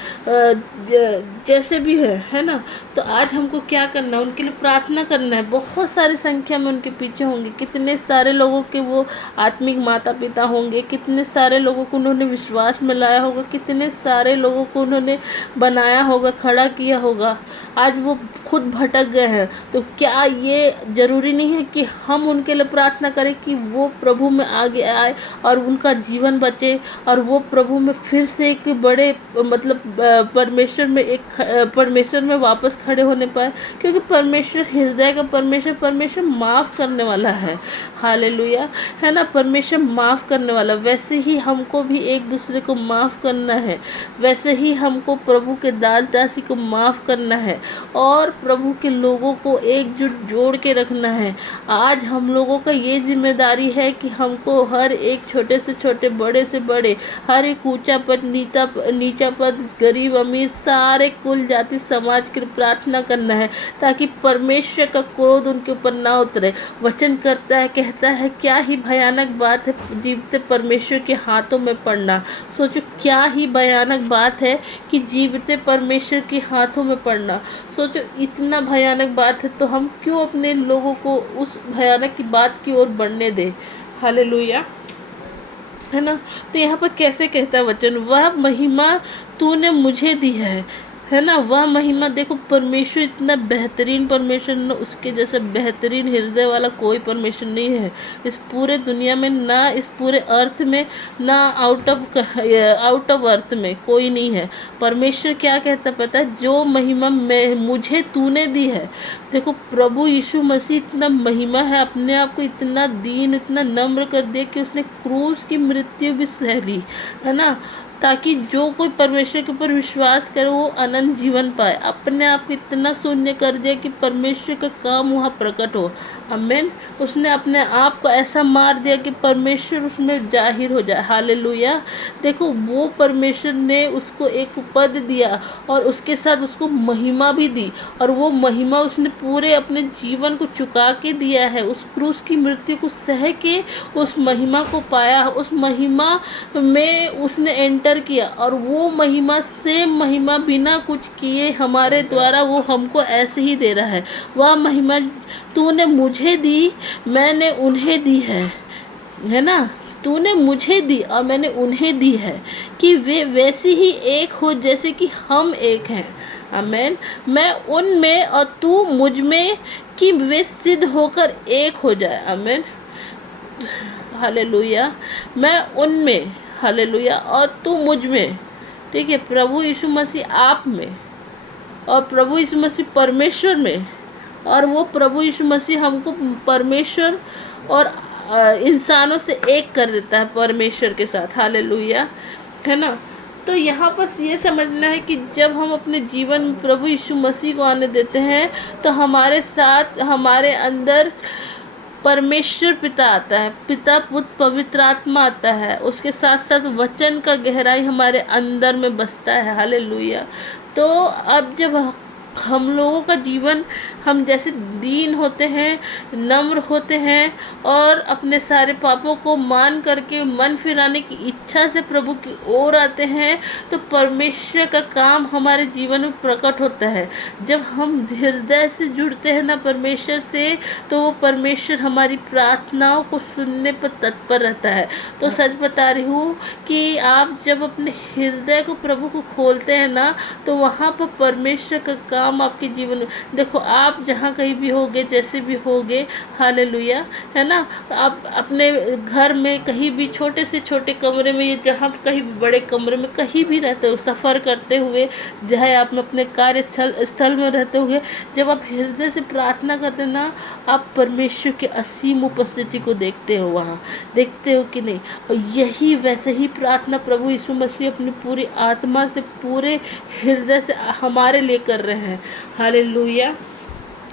जैसे भी है ना। तो आज हमको क्या करना है? उनके लिए प्रार्थना करना है। बहुत सारी संख्या में उनके पीछे होंगे, कितने सारे लोगों के वो आत्मिक माता पिता होंगे, कितने सारे लोगों को उन्होंने विश्वास में लाया होगा, कितने सारे लोगों को उन्होंने बनाया होगा, खड़ा किया होगा। आज वो खुद भटक गए हैं, तो क्या ये ज़रूरी नहीं है कि हम उनके लिए प्रार्थना करें कि वो प्रभु में आगे आए और उनका जीवन बचे और वो प्रभु में फिर से एक बड़े मतलब परमेश्वर में वापस खड़े होने पाए? क्योंकि परमेश्वर हृदय का परमेश्वर माफ़ करने वाला है। हालेलुया, है ना। परमेश्वर माफ़ करने वाला, वैसे ही हमको भी एक दूसरे को माफ़ करना है, वैसे ही हमको प्रभु के दास दासी को माफ़ करना है और प्रभु के लोगों को एकजुट जोड़ के रखना है। आज हम लोगों का ये जिम्मेदारी है कि हमको हर एक छोटे से छोटे, बड़े से बड़े, हर एक ऊंचा पद नीचा पद, गरीब अमीर, सारे कुल जाति समाज के प्रार्थना करना है, ताकि परमेश्वर का क्रोध उनके ऊपर ना उतरे। वचन कहता है क्या ही भयानक बात है जीवते परमेश्वर के हाथों में पड़ना। सोचो क्या ही भयानक बात है कि जीवते परमेश्वर के हाथों में पड़ना। सोचो इतना भयानक बात है, तो हम क्यों अपने लोगों को उस भयानक की बात की ओर बढ़ने दें। हालेलुया, है ना। तो यहाँ पर कैसे कहता है वचन, वह महिमा तूने मुझे दी है ना। वह महिमा, देखो परमेश्वर इतना बेहतरीन परमेश्वर ना, उसके जैसे बेहतरीन हृदय वाला कोई परमेश्वर नहीं है इस पूरे दुनिया में, ना इस पूरे अर्थ में, ना आउट ऑफ अर्थ में कोई नहीं है। परमेश्वर क्या कहता पता है, जो महिमा मुझे तूने दी है। देखो प्रभु यीशु मसीह इतना महिमा है, अपने आप को इतना दीन, इतना नम्र कर दिया कि उसने क्रूस की मृत्यु भी सह ली, है ना। ताकि जो कोई परमेश्वर के ऊपर विश्वास करे वो अनंत जीवन पाए। अपने आप को इतना शून्य कर दिया कि परमेश्वर का काम वहाँ प्रकट हो। आमीन। उसने अपने आप को ऐसा मार दिया कि परमेश्वर उसमें जाहिर हो जाए। हालेलुया। देखो, वो परमेश्वर ने उसको एक पद दिया और उसके साथ उसको महिमा भी दी, और वो महिमा उसने पूरे अपने जीवन को चुका के दिया है। उस क्रूस की मृत्यु को सह के उस महिमा को पाया, उस महिमा में उसने एंटर किया, और वो महिमा से महिमा बिना कुछ किए हमारे द्वारा वो हमको ऐसे ही दे रहा है। वह महिमा तूने मुझे दी, मैंने उन्हें दी है ना। तूने मुझे दी और मैंने उन्हें दी है कि वे वैसी ही एक हो जैसे कि हम एक हैं। आमीन। मैं उनमें और तू मुझ में, कि वे सिद्ध होकर एक हो जाए। आमीन। हालेलुया। मैं उनमें, हालेलुया, और तू मुझ में। ठीक है। प्रभु यीशु मसीह आप में और प्रभु यीशु मसीह परमेश्वर में, और वो प्रभु यीशु मसीह हमको परमेश्वर और इंसानों से एक कर देता है परमेश्वर के साथ। हालेलुया। है ना। तो यहाँ पर ये समझना है कि जब हम अपने जीवन में प्रभु यीशु मसीह को आने देते हैं तो हमारे साथ, हमारे अंदर परमेश्वर पिता आता है, पिता पुत्र पवित्र आत्मा आता है। उसके साथ साथ वचन का गहराई हमारे अंदर में बसता है। हालेलुया। तो अब जब हम लोगों का जीवन, हम जैसे दीन होते हैं, नम्र होते हैं और अपने सारे पापों को मान करके मन फिराने की इच्छा से प्रभु की ओर आते हैं, तो परमेश्वर का काम हमारे जीवन में प्रकट होता है। जब हम हृदय से जुड़ते हैं ना परमेश्वर से, तो वो परमेश्वर हमारी प्रार्थनाओं को सुनने पर तत्पर रहता है। तो सच बता रही हूँ कि आप जब अपने हृदय को प्रभु को खोलते हैं ना, तो वहाँ पर परमेश्वर का काम आपके जीवन में, देखो आप जहाँ कहीं भी होगे, जैसे भी होगे, हालेलुया, है ना। आप अपने घर में कहीं भी छोटे से छोटे कमरे में, या जहाँ कहीं भी बड़े कमरे में कहीं भी रहते हो, सफ़र करते हुए, चाहे आप अपने कार्य स्थल में रहते हुए, जब आप हृदय से प्रार्थना करते हो ना, आप परमेश्वर के असीम उपस्थिति को देखते हो। वहाँ देखते हो कि नहीं। और यही वैसे ही प्रार्थना प्रभु यीशु मसीह अपनी पूरी आत्मा से, पूरे हृदय से हमारे लिए कर रहे हैं। हालेलुया।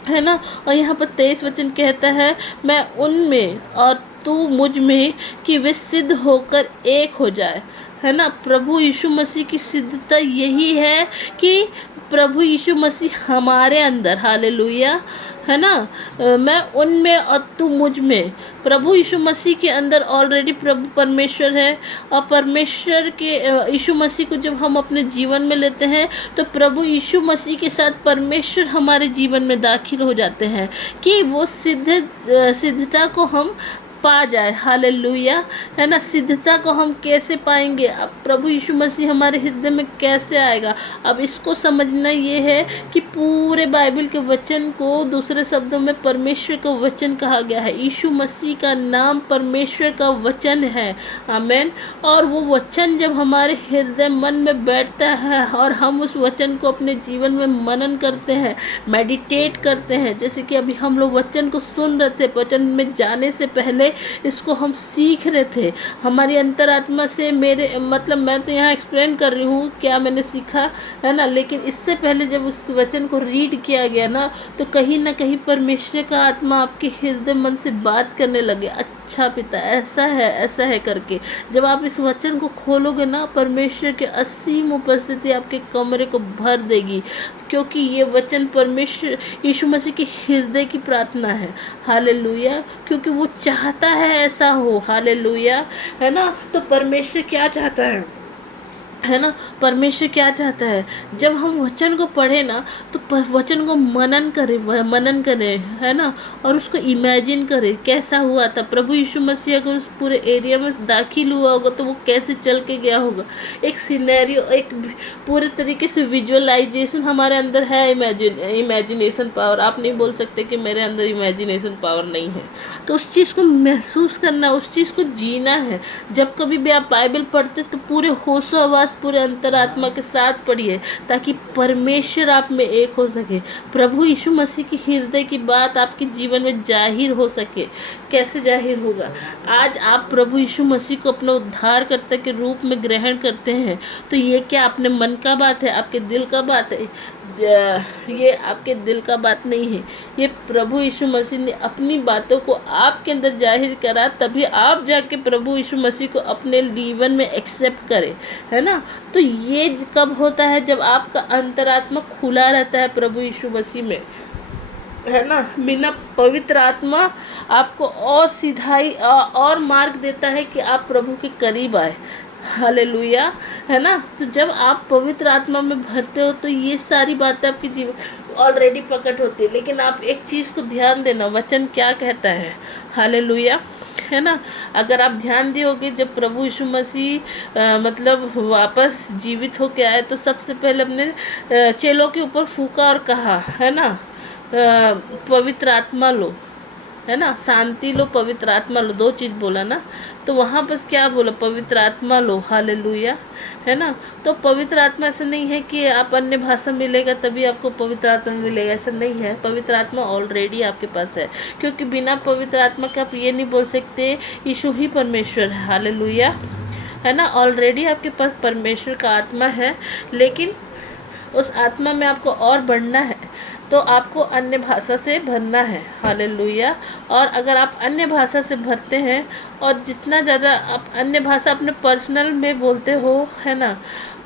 है ना। और यहाँ पर 23 वचन कहता है, मैं उनमें और तू मुझ में, कि वे सिद्ध होकर एक हो जाए। है ना। प्रभु यीशु मसीह की सिद्धता यही है कि प्रभु यीशु मसीह हमारे अंदर, हालेलुया, है ना। मैं उनमें और तू मुझ में। प्रभु यीशु मसीह के अंदर ऑलरेडी प्रभु परमेश्वर है, और परमेश्वर के यीशु मसीह को जब हम अपने जीवन में लेते हैं, तो प्रभु यीशु मसीह के साथ परमेश्वर हमारे जीवन में दाखिल हो जाते हैं कि वो सिद्धता को हम पा जाए। हालेलुया। है ना। सिद्धता को हम कैसे पाएंगे? अब प्रभु यीशु मसीह हमारे हृदय में कैसे आएगा? अब इसको समझना ये है कि पूरे बाइबल के वचन को दूसरे शब्दों में परमेश्वर का वचन कहा गया है। यीशु मसीह का नाम परमेश्वर का वचन है। आमीन। और वो वचन जब हमारे हृदय मन में बैठता है और हम उस वचन को अपने जीवन में मनन करते हैं, मेडिटेट करते हैं, जैसे कि अभी हम लोग वचन को सुन रहे थे, वचन में जाने से पहले इसको हम सीख रहे थे हमारी अंतरात्मा से। मेरे मतलब मैं तो यहाँ एक्सप्लेन कर रही हूँ क्या मैंने सीखा, है ना। लेकिन इससे पहले जब उस वचन को रीड किया गया ना, तो कहीं ना कहीं परमेश्वर का आत्मा आपके हृदय मन से बात करने लगे। अच्छा पिता, ऐसा है करके जब आप इस वचन को खोलोगे ना, परमेश्वर के असीम उपस्थिति आपके कमरे को भर देगी, क्योंकि ये वचन परमेश्वर यीशु मसीह के हृदय की प्रार्थना है। हालेलुया। क्योंकि वो चाहता है ऐसा हो। हालेलुया। है ना। तो परमेश्वर क्या चाहता है ना। परमेश्वर क्या चाहता है? जब हम वचन को पढ़े ना, तो वचन को मनन करें, है ना। और उसको इमेजिन करें कैसा हुआ था। प्रभु यीशु मसीह अगर उस पूरे एरिया में दाखिल हुआ होगा तो वो कैसे चल के गया होगा। एक सिनेरियो, एक पूरे तरीके से विजुअलाइजेशन हमारे अंदर है। Imagination power. आप नहीं बोल सकते कि मेरे अंदर इमेजिनेशन पावर नहीं है। तो उस चीज़ को महसूस करना, उस चीज़ को जीना है। जब कभी भी आप बाइबल पढ़ते तो पूरे होशो आवाज़ पूरे अंतरात्मा के साथ पढ़िए, ताकि परमेश्वर आप में एक हो सके, प्रभु यीशु मसीह की हृदय की बात आपके जीवन में जाहिर हो सके। कैसे जाहिर होगा? आज आप प्रभु यीशु मसीह को अपना उद्धारकर्ता के रूप में ग्रहण करते हैं, तो ये क्या अपने मन का बात है, आपके दिल का बात है? ये आपके दिल का बात नहीं है, ये प्रभु यीशु मसीह ने अपनी बातों को आपके अंदर जाहिर करा, तभी आप जाके प्रभु यीशु मसीह को अपने जीवन में एक्सेप्ट करें, है ना। तो ये कब होता है? जब आपका अंतरात्मा खुला रहता है प्रभु यीशु मसीह में, है ना। बिना पवित्र आत्मा आपको और सिधाई और मार्ग देता है कि आप प्रभु के करीब आए। हालेलुया, है ना। तो जब आप पवित्र आत्मा में भरते हो तो ये सारी बातें आपके जीवन ऑलरेडी प्रकट होती है। लेकिन आप एक चीज़ को ध्यान देना, वचन क्या कहता है। हालेलुया, है ना। अगर आप ध्यान दियोगे, जब प्रभु यीशु मसीह मतलब वापस जीवित होके आए तो सबसे पहले अपने चेलों के ऊपर फूका और कहा, है ना, पवित्र आत्मा लो, है ना, शांति लो, पवित्र आत्मा लो, 2 चीज़ बोला ना। तो वहाँ पर क्या बोला? पवित्र आत्मा लो। हालेलुया, है ना। तो पवित्र आत्मा ऐसा नहीं है कि आप अन्य भाषा मिलेगा तभी आपको पवित्र आत्मा मिलेगा, ऐसा नहीं है। पवित्र आत्मा ऑलरेडी आपके पास है, क्योंकि बिना पवित्र आत्मा के आप ये नहीं बोल सकते यीशु ही परमेश्वर है। हालेलुया, है ना। ऑलरेडी आपके पास परमेश्वर का आत्मा है, लेकिन उस आत्मा में आपको और बढ़ना है, तो आपको अन्य भाषा से भरना है। हालेलुया। और अगर आप अन्य भाषा से भरते हैं, और जितना ज़्यादा आप अन्य भाषा अपने पर्सनल में बोलते हो, है ना,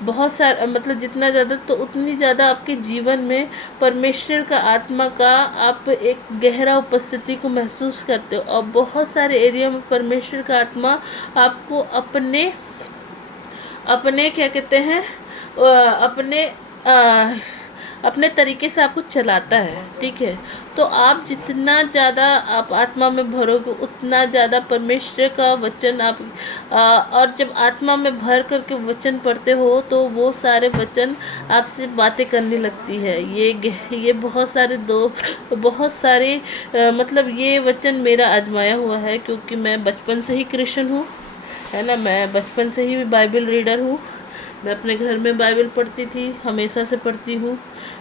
बहुत सारा मतलब जितना ज़्यादा, तो उतनी ज़्यादा आपके जीवन में परमेश्वर का आत्मा का आप एक गहरा उपस्थिति को महसूस करते हो। और बहुत सारे एरिया में परमेश्वर का आत्मा आपको अपने क्या कहते हैं, अपने तरीके से आपको चलाता है, ठीक है। तो आप जितना ज़्यादा आप आत्मा में भरोगे, उतना ज़्यादा परमेश्वर का वचन आप और जब आत्मा में भर करके वचन पढ़ते हो तो वो सारे वचन आपसे बातें करने लगती है। ये बहुत सारे मतलब ये वचन मेरा आजमाया हुआ है, क्योंकि मैं बचपन से ही क्रिश्चियन हूँ, है ना। मैं बचपन से ही बाइबल रीडर हूँ। मैं अपने घर में बाइबल पढ़ती थी, हमेशा से पढ़ती हूँ,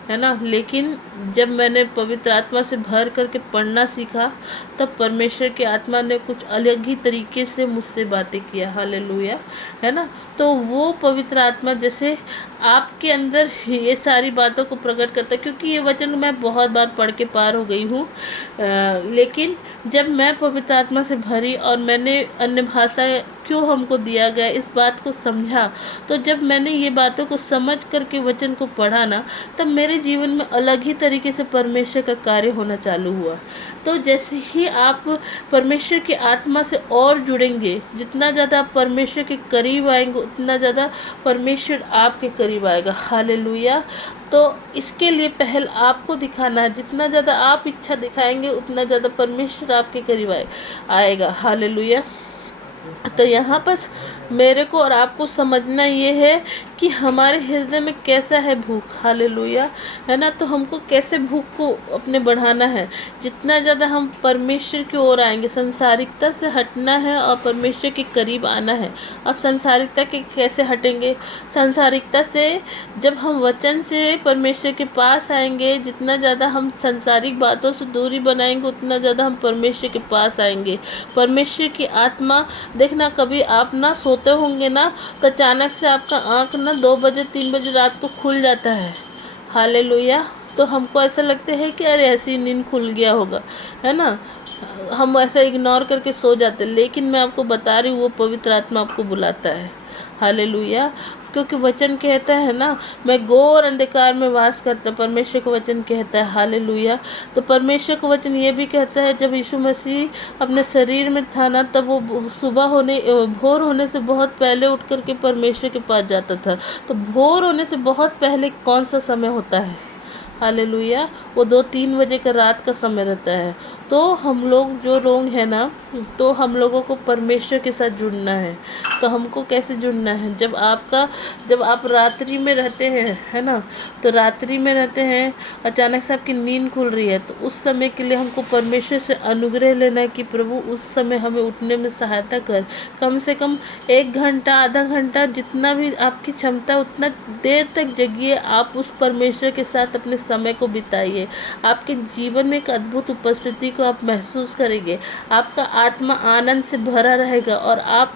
है ना। लेकिन जब मैंने पवित्र आत्मा से भर करके पढ़ना सीखा, तब परमेश्वर की आत्मा ने कुछ अलग ही तरीके से मुझसे बातें किया। हालेलुया, है ना। तो वो पवित्र आत्मा जैसे आपके अंदर ये सारी बातों को प्रकट करता है, क्योंकि ये वचन मैं बहुत बार पढ़ के पार हो गई हूँ। लेकिन जब मैं पवित्र आत्मा से भरी और मैंने अन्य भाषा क्यों हमको दिया गया इस बात को समझा, तो जब मैंने ये बातों को समझ करके वचन को पढ़ा ना, तब मेरे जीवन में अलग ही तरीके से परमेश्वर का कार्य होना चालू हुआ। तो जैसे ही आप परमेश्वर की आत्मा से और जुड़ेंगे, जितना ज़्यादा आप परमेश्वर के करीब आएंगे, उतना ज़्यादा परमेश्वर आपके करीब आएगा। हालेलुया। तो इसके लिए पहल आपको दिखाना है, जितना ज़्यादा आप इच्छा दिखाएंगे उतना ज़्यादा परमेश्वर आपके करीब आएगा। हालेलुया। तो यहाँ पर मेरे को और आपको समझना ये है कि हमारे हृदय में कैसा है भूख। हालेलुया, है ना। तो हमको कैसे भूख को अपने बढ़ाना है, जितना ज़्यादा हम परमेश्वर की ओर आएंगे, संसारिकता से हटना है और परमेश्वर के करीब आना है। अब संसारिकता के कैसे हटेंगे? संसारिकता से जब हम वचन से परमेश्वर के पास आएंगे, जितना ज़्यादा हम संसारिक बातों से दूरी बनाएंगे, उतना ज़्यादा हम परमेश्वर के पास आएंगे। परमेश्वर की आत्मा, देखना कभी आप ना सोते होंगे ना, तो अचानक से आपका आँख ना 2 बजे 3 बजे रात को खुल जाता है। हालेलुया। तो हमको ऐसा लगता है कि अरे ऐसी नींद खुल गया होगा, है ना। हम ऐसा इग्नोर करके सो जाते हैं, लेकिन मैं आपको बता रही हूँ वो पवित्र आत्मा आपको बुलाता है। हालेलुया। क्योंकि वचन कहता है ना, मैं घोर अंधकार में वास करता, परमेश्वर का वचन कहता है। हालेलुया। तो परमेश्वर का वचन ये भी कहता है, जब यीशु मसीह अपने शरीर में था ना, तब वो भोर होने से बहुत पहले उठ कर के परमेश्वर के पास जाता था। तो भोर होने से बहुत पहले कौन सा समय होता है? हालेलुया। वो 2-3 बजे का रात का समय रहता है। तो तो हम लोग जो लोग हैं ना, तो हम लोगों को परमेश्वर के साथ जुड़ना है। तो हमको कैसे जुड़ना है? जब आप रात्रि में रहते हैं, है ना, तो रात्रि में रहते हैं, अचानक से आपकी नींद खुल रही है, तो उस समय के लिए हमको परमेश्वर से अनुग्रह लेना है कि प्रभु उस समय हमें उठने में सहायता कर। कम से कम 1 घंटा, आधा घंटा, जितना भी आपकी क्षमता उतना देर तक जगिए। आप उस परमेश्वर के साथ अपने समय को बिताइए। आपके जीवन में एक अद्भुत उपस्थिति को आप महसूस करेंगे। आपका आत्मा आनंद से भरा रहेगा और आप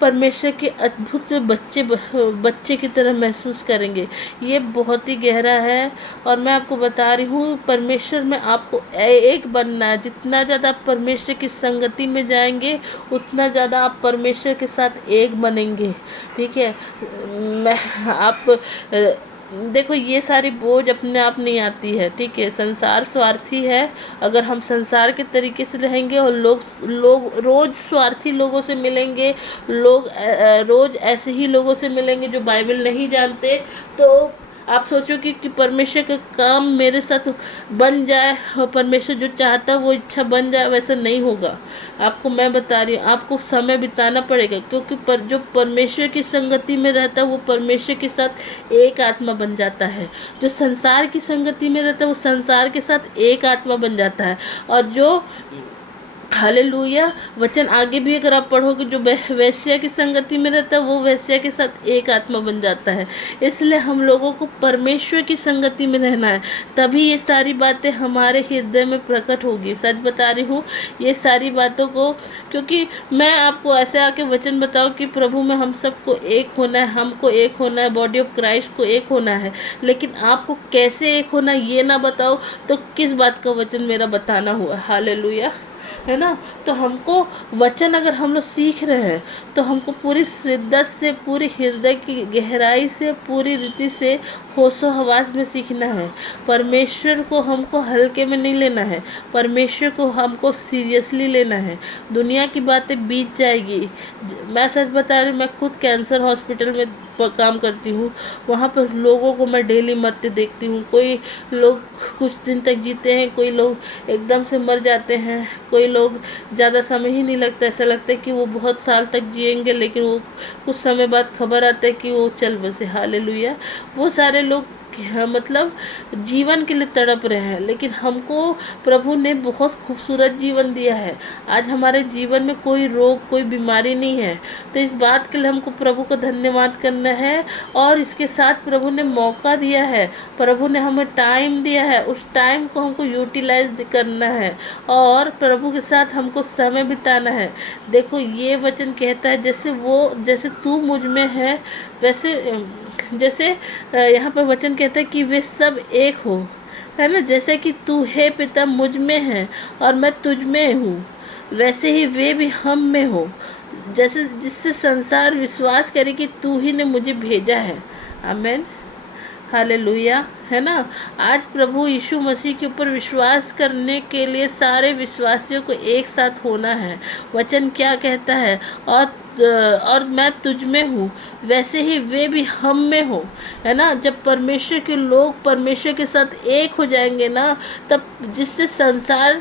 परमेश्वर के अद्भुत बच्चे की तरह महसूस करेंगे। ये बहुत ही गहरा है और मैं आपको बता रही हूँ, परमेश्वर में आपको एक बनना है। जितना ज़्यादा आप परमेश्वर की संगति में जाएंगे, उतना ज़्यादा आप परमेश्वर के साथ एक बनेंगे। ठीक है, मैं आप देखो, ये सारी बोझ अपने आप नहीं आती है। ठीक है, संसार स्वार्थी है। अगर हम संसार के तरीके से रहेंगे और लोग रोज़ स्वार्थी लोगों से मिलेंगे, लोग रोज़ ऐसे ही लोगों से मिलेंगे जो बाइबल नहीं जानते, तो आप सोचो कि परमेश्वर का काम मेरे साथ बन जाए और परमेश्वर जो चाहता है वो इच्छा बन जाए, वैसा नहीं होगा। आपको मैं बता रही हूँ, आपको समय बिताना पड़ेगा, क्योंकि जो परमेश्वर की संगति में रहता है वो परमेश्वर के साथ एक आत्मा बन जाता है। जो संसार की संगति में रहता है वो संसार के साथ एक आत्मा बन जाता है। और जो हालेलुया, वचन आगे भी अगर आप पढ़ोगे, जो वैश्या की संगति में रहता है वो वैश्या के साथ एक आत्मा बन जाता है। इसलिए हम लोगों को परमेश्वर की संगति में रहना है, तभी ये सारी बातें हमारे हृदय में प्रकट होगी। सच बता रही हूँ, ये सारी बातों को, क्योंकि मैं आपको ऐसे आके वचन बताऊँ कि प्रभु में हम सबको एक होना है, हमको एक होना है, बॉडी ऑफ क्राइस्ट को एक होना है, लेकिन आपको कैसे एक होना ये ना बताओ तो किस बात का वचन मेरा बताना हुआ। हालेलुया, है ना। तो हमको वचन अगर हम लोग सीख रहे हैं तो हमको पूरी शिद्दत से, पूरी हृदय की गहराई से, पूरी रीति से, होशो हवास में सीखना है। परमेश्वर को हमको हल्के में नहीं लेना है, परमेश्वर को हमको सीरियसली लेना है। दुनिया की बातें बीत जाएगी। मैं सच बता रही हूँ, मैं खुद कैंसर हॉस्पिटल में काम करती हूँ। वहाँ पर लोगों को मैं डेली मरते देखती हूँ। कोई लोग कुछ दिन तक जीते हैं, कोई लोग एकदम से मर जाते हैं, कोई लोग ज़्यादा समय ही नहीं लगता, ऐसा लगता है कि वो बहुत साल तक जिएंगे, लेकिन वो कुछ समय बाद खबर आता है कि वो चल बसे। हालेलुया। वो सारे लोग मतलब जीवन के लिए तड़प रहे हैं, लेकिन हमको प्रभु ने बहुत खूबसूरत जीवन दिया है। आज हमारे जीवन में कोई रोग, कोई बीमारी नहीं है, तो इस बात के लिए हमको प्रभु का धन्यवाद करना है। और इसके साथ प्रभु ने मौका दिया है, प्रभु ने हमें टाइम दिया है, उस टाइम को हमको यूटिलाइज करना है और प्रभु के साथ हमको समय बिताना है। देखो, ये वचन कहता है, जैसे तू मुझ में है, वैसे जैसे यहाँ पर वचन कहता है कि वे सब एक हो, है ना। जैसे कि तू है पिता मुझ में है और मैं तुझ में हूँ, वैसे ही वे भी हम में हो, जैसे जिससे संसार विश्वास करे कि तू ही ने मुझे भेजा है। आमीन, हालेलुया, है ना। आज प्रभु यीशु मसीह के ऊपर विश्वास करने के लिए सारे विश्वासियों को एक साथ होना है। वचन क्या कहता है? और मैं तुझ में हूँ, वैसे ही वे भी हम में हो, है ना। जब परमेश्वर के लोग परमेश्वर के साथ एक हो जाएंगे ना, तब जिससे संसार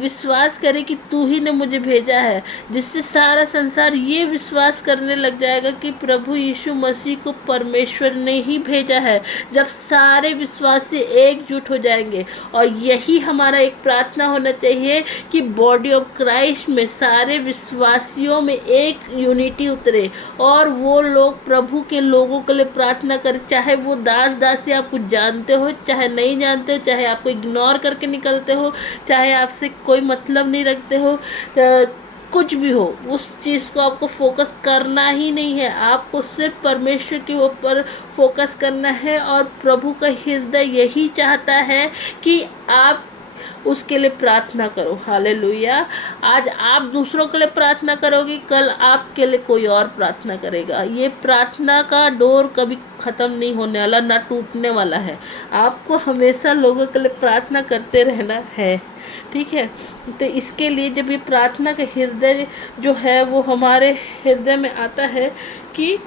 विश्वास करे कि तू ही ने मुझे भेजा है, जिससे सारा संसार ये विश्वास करने लग जाएगा कि प्रभु यीशु मसीह को परमेश्वर ने ही भेजा है। जब सारे विश्वासी एकजुट हो जाएंगे, और यही हमारा एक प्रार्थना होना चाहिए कि बॉडी ऑफ क्राइस्ट में सारे विश्वासियों में एक यूनिटी उतरे और वो लोग प्रभु के लोगों के लिए प्रार्थना करें। चाहे वो दास आप कुछ जानते हो, चाहे नहीं जानते हो, चाहे आपको इग्नोर करके निकलते हो, चाहे आपसे कोई मतलब नहीं रखते हो, कुछ भी हो, उस चीज़ को आपको फोकस करना ही नहीं है। आपको सिर्फ परमेश्वर के ऊपर फोकस करना है। और प्रभु का हृदय यही चाहता है कि आप उसके लिए प्रार्थना करो। हालेलुया। आज आप दूसरों के लिए प्रार्थना करोगे, कल आपके लिए कोई और प्रार्थना करेगा। ये प्रार्थना का डोर कभी ख़त्म नहीं होने वाला, ना टूटने वाला है। आपको हमेशा लोगों के लिए प्रार्थना करते रहना है, ठीक है। तो इसके लिए जब ये प्रार्थना का हृदय जो है वो हमारे हृदय में आता है, कि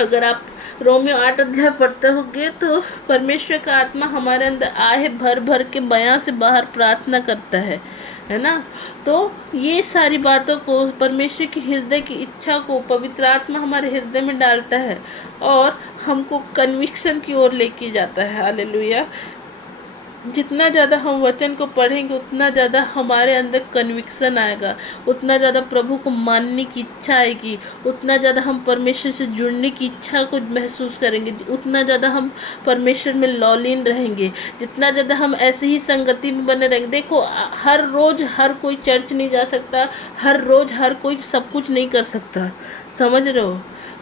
अगर आप रोमियो 8 अध्याय पढ़ते होंगे तो परमेश्वर का आत्मा हमारे अंदर आहे भर भर के बयां से बाहर प्रार्थना करता है। है ना। तो ये सारी बातों को, परमेश्वर की हृदय की इच्छा को पवित्र आत्मा हमारे हृदय में डालता है और हमको कन्विक्शन की ओर लेके जाता है। हालेलुया। जितना ज़्यादा हम वचन को पढ़ेंगे उतना ज़्यादा हमारे अंदर कन्विक्शन आएगा, उतना ज़्यादा प्रभु को मानने की इच्छा आएगी, उतना ज़्यादा हम परमेश्वर से जुड़ने की इच्छा को महसूस करेंगे, उतना ज़्यादा हम परमेश्वर में लौलीन रहेंगे, जितना ज़्यादा हम ऐसे ही संगति में बने रहेंगे। देखो, हर रोज़ हर कोई चर्च नहीं जा सकता, हर रोज़ हर कोई सब कुछ नहीं कर सकता, समझ रहे हो।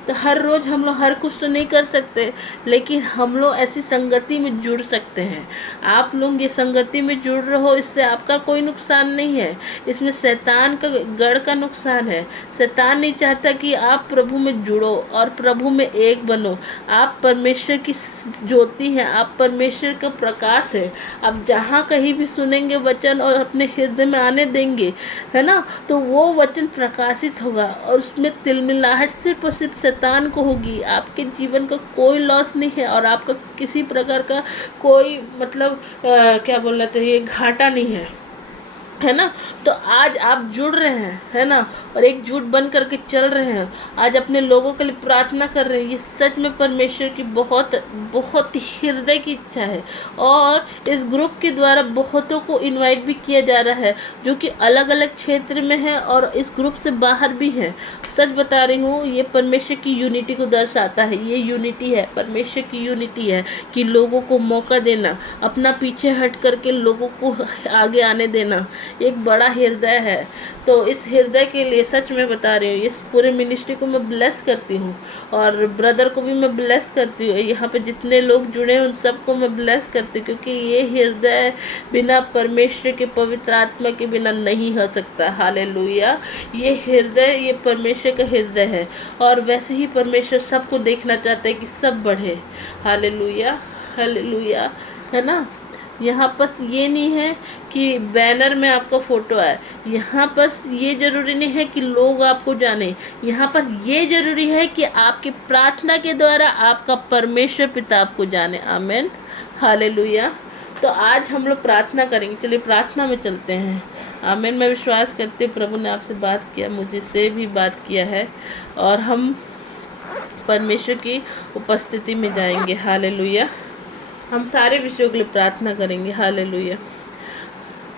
तो हर रोज़ हम लोग हर कुछ तो नहीं कर सकते, लेकिन हम लोग ऐसी संगति में जुड़ सकते हैं। आप लोग ये संगति में जुड़ रहे हो, इससे आपका कोई नुकसान नहीं है, इसमें शैतान का गढ़ का नुकसान है। शैतान नहीं चाहता कि आप प्रभु में जुड़ो और प्रभु में एक बनो। आप परमेश्वर की ज्योति हैं, आप परमेश्वर का प्रकाश है। आप जहाँ कहीं भी सुनेंगे वचन और अपने हृदय में आने देंगे, है ना, तो वो वचन प्रकाशित होगा और उसमें तिलमिलाहट सिर्फ और सिर्फ शैतान को होगी। आपके जीवन का कोई लॉस नहीं है और आपका किसी प्रकार का कोई मतलब क्या बोलना चाहिए, घाटा नहीं है ना। तो आज आप जुड़ रहे हैं, है ना, और एकजुट बन करके चल रहे हैं, आज अपने लोगों के लिए प्रार्थना कर रहे हैं। ये सच में परमेश्वर की बहुत बहुत हृदय की इच्छा है। और इस ग्रुप के द्वारा बहुतों को इनवाइट भी किया जा रहा है जो कि अलग अलग क्षेत्र में है और इस ग्रुप से बाहर भी हैं। सच बता रही हूँ, ये परमेश्वर की यूनिटी को दर्शाता है। ये यूनिटी है, परमेश्वर की यूनिटी है कि लोगों को मौका देना, अपना पीछे हट करके लोगों को आगे आने देना, एक बड़ा हृदय है। तो इस हृदय के लिए सच में बता रही हूँ, इस पूरे मिनिस्ट्री को मैं ब्लेस करती हूँ और ब्रदर को भी मैं ब्लेस करती हूँ। यहाँ पे जितने लोग जुड़े हैं उन सबको मैं ब्लेस करती हूँ, क्योंकि ये हृदय बिना परमेश्वर के पवित्र आत्मा के बिना नहीं हो सकता। हालेलुया। ये हृदय, ये परमेश्वर का हृदय है और वैसे ही परमेश्वर सबको देखना चाहता है कि सब बढ़े। हालेलुया, हालेलुया, है ना। यहाँ बस ये नहीं है कि बैनर में आपका फ़ोटो आए, यहाँ बस ये ज़रूरी नहीं है कि लोग आपको जाने, यहाँ पर ये ज़रूरी है कि आपकी प्रार्थना के द्वारा आपका परमेश्वर पिता आपको जाने। आमीन, हालेलुया। तो आज हम लोग प्रार्थना करेंगे, चलिए प्रार्थना में चलते हैं। आमीन। मैं विश्वास करती हूँ प्रभु ने आपसे बात किया, मुझे से भी बात किया है और हम परमेश्वर की उपस्थिति में जाएंगे। हालेलुया। हम सारे विषयों के लिए प्रार्थना करेंगे। Hallelujah,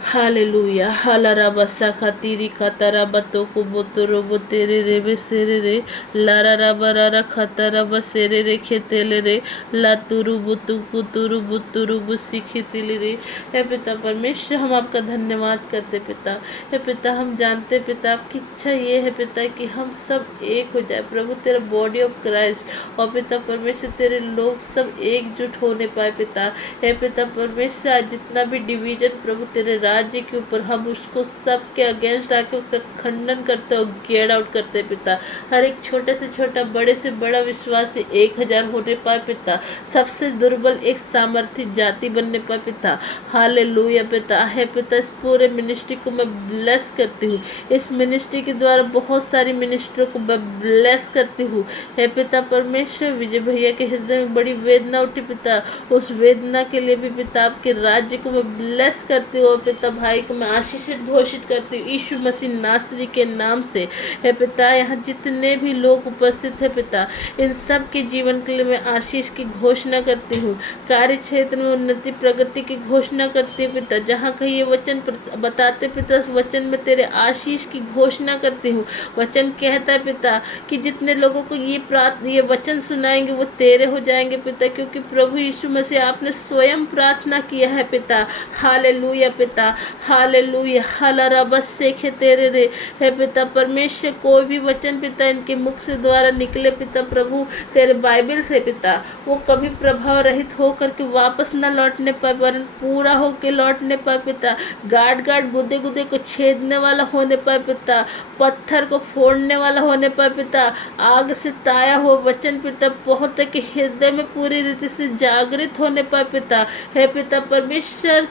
hallelujah. हलारा बसा खातीरी खतरा बतो को बोतरो बो तेरे रे बे सेरे रे लारा रा बरारा खतरा बसेरे रे खेतेले रे लातुरु बुतु कुतुरु बुतुरु बुसी खितिले रे। हे पिता परमेश्वर, हम आपका धन्यवाद करते पिता। हे पिता, हम जानते पिता आपकी इच्छा ये है पिता कि हम सब एक हो जाए प्रभु, तेरा बॉडी ऑफ क्राइस्ट। और पिता परमेश्वर, तेरे लोग सब एकजुट होने पाए पिता। हे पिता परमेश्वर, आज जितना भी डिवीजन प्रभु तेरे राज्य के ऊपर, हम उसको सब के अगेंस्ट आके उसका खंडन करते और गेट आउट करते पिता। हर एक छोटे से छोटा, बड़े से बड़ा विश्वासी 1000 होने पाए पिता। सबसे दुर्बल एक सामर्थ्य जाति बनने पाए पिता। हालेलुया पिता। है पिता, इस पूरे मिनिस्ट्री को मैं ब्लेस करती हूँ। इस मिनिस्ट्री के द्वारा बहुत सारी मिनिस्ट्रियों को मैं ब्लेस करती हूँ। हे पिता परमेश्वर, विजय भैया के हृदय में बड़ी वेदना उठी पिता, उस वेदना के लिए भी पिता आपके राज्य को मैं ब्लेस करती हूँ। पिता भाई को मैं आशीषित घोषित करती हूँ यीशु मसीह नासरी के नाम से। हे पिता, यहाँ जितने भी लोग उपस्थित है पिता, इन सब के जीवन के लिए मैं आशीष की घोषणा करती हूँ। कार्य क्षेत्र में उन्नति प्रगति की घोषणा करती हूँ पिता। जहाँ कहीं ये वचन बताते पिता, उस वचन में तेरे आशीष की घोषणा करती हूँ। वचन कहता है पिता कि जितने लोगों को ये वचन सुनाएंगे वो तेरे हो जाएंगे पिता, क्योंकि प्रभु यीशु मसीह आपने स्वयं प्रार्थना किया है पिता। हालेलुया पिता, हालेलुया। हलारा बस सेखे तेरे रे। हे पिता परमेश्वर, कोई भी वचन पिता इनके मुख से द्वारा निकले पिता प्रभु तेरे बाइबल से पिता, वो कभी प्रभाव रहित हो करके वापस न लौटने पाए, वरन पूरा होके लौटने पाए पिता। गाड़ गाड़ गुदे गुदे को छेदने वाला होने पाए पिता, पत्थर को फोड़ने वाला होने पाए पिता। आग से ताया हुआ वचन पिता बहुत के हृदय में पूरी रीति से जागृत होने पाए पिता। हे पिता परमेश्वर,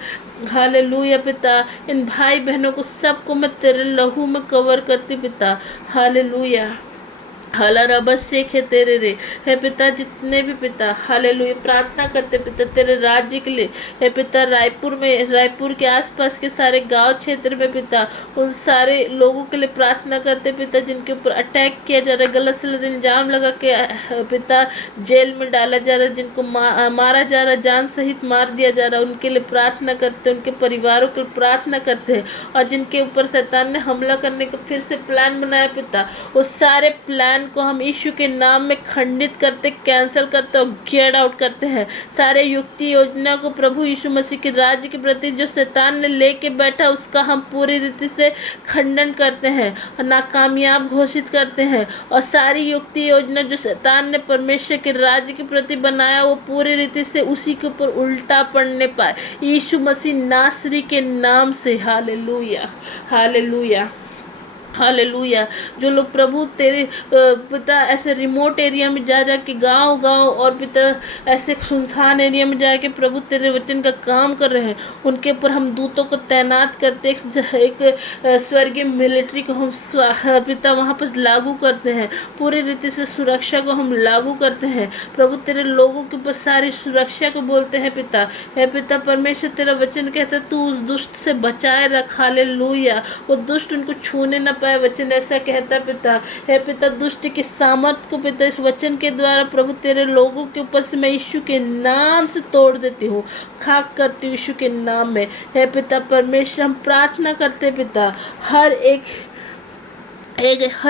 हालेलुया पिता, इन भाई बहनों को सबको मैं तेरे लहू में कवर करती पिता। हालेलुया, हला बस सेख है तेरे रे। हे पिता जितने भी पिता हालेलुया प्रार्थना करते पिता तेरे राज्य के लिए, हे पिता रायपुर में, रायपुर के आसपास के सारे गांव क्षेत्र में पिता उन सारे लोगों के लिए प्रार्थना करते पिता जिनके ऊपर अटैक किया जा रहा है, गलत सलत इल्जाम लगा के पिता जेल में डाला जा रहा है, जिनको मारा जा रहा है, जान सहित मार दिया जा रहा है, उनके लिए प्रार्थना करते, उनके परिवारों के लिए प्रार्थना करते हैं। और जिनके ऊपर शैतान ने हमला करने का फिर से प्लान बनाया पिता, उस सारे प्लान को हम यीशु के नाम में खंडित करते, कैंसिल करते और गेट आउट करते हैं। सारे युक्ति योजना को प्रभु यीशु मसीह के राज्य के प्रति जो शैतान ने लेके बैठा उसका हम पूरी रीति से खंडन करते हैं और नाकामयाब घोषित करते हैं। और सारी युक्ति योजना जो शैतान ने परमेश्वर के राज्य के प्रति बनाया वो पूरी रीति से उसी के ऊपर उल्टा पड़ने पाए यीशु मसीह नासरी के नाम से। Hallelujah hallelujah hallelujah. जो लोग प्रभु तेरे पिता ऐसे रिमोट एरिया में जा के गांव और पिता ऐसे सुनसान एरिया में जाके प्रभु तेरे वचन का काम कर रहे हैं, उनके ऊपर हम दूतों को तैनात करते, एक स्वर्गीय मिलिट्री को हम पिता वहाँ पर लागू करते हैं, पूरी रीति से सुरक्षा को हम लागू करते हैं। प्रभु तेरे लोगों के ऊपर सारी सुरक्षा को बोलते हैं पिता। हे पिता परमेश्वर तेरा वचन कहता है तू उस दुष्ट से बचाए रख। हालेलुया। वो दुष्ट उनको छूने न पाए, वचन ऐसा कहता पिता। हे पिता दुष्ट की सामर्थ को पिता इस वचन के द्वारा प्रभु तेरे लोगों के ऊपर से मैं यीशु के नाम से तोड़ देती हूँ, खाक करती हूँ यीशु के नाम में। हे पिता परमेश्वर हम प्रार्थना करते पिता हर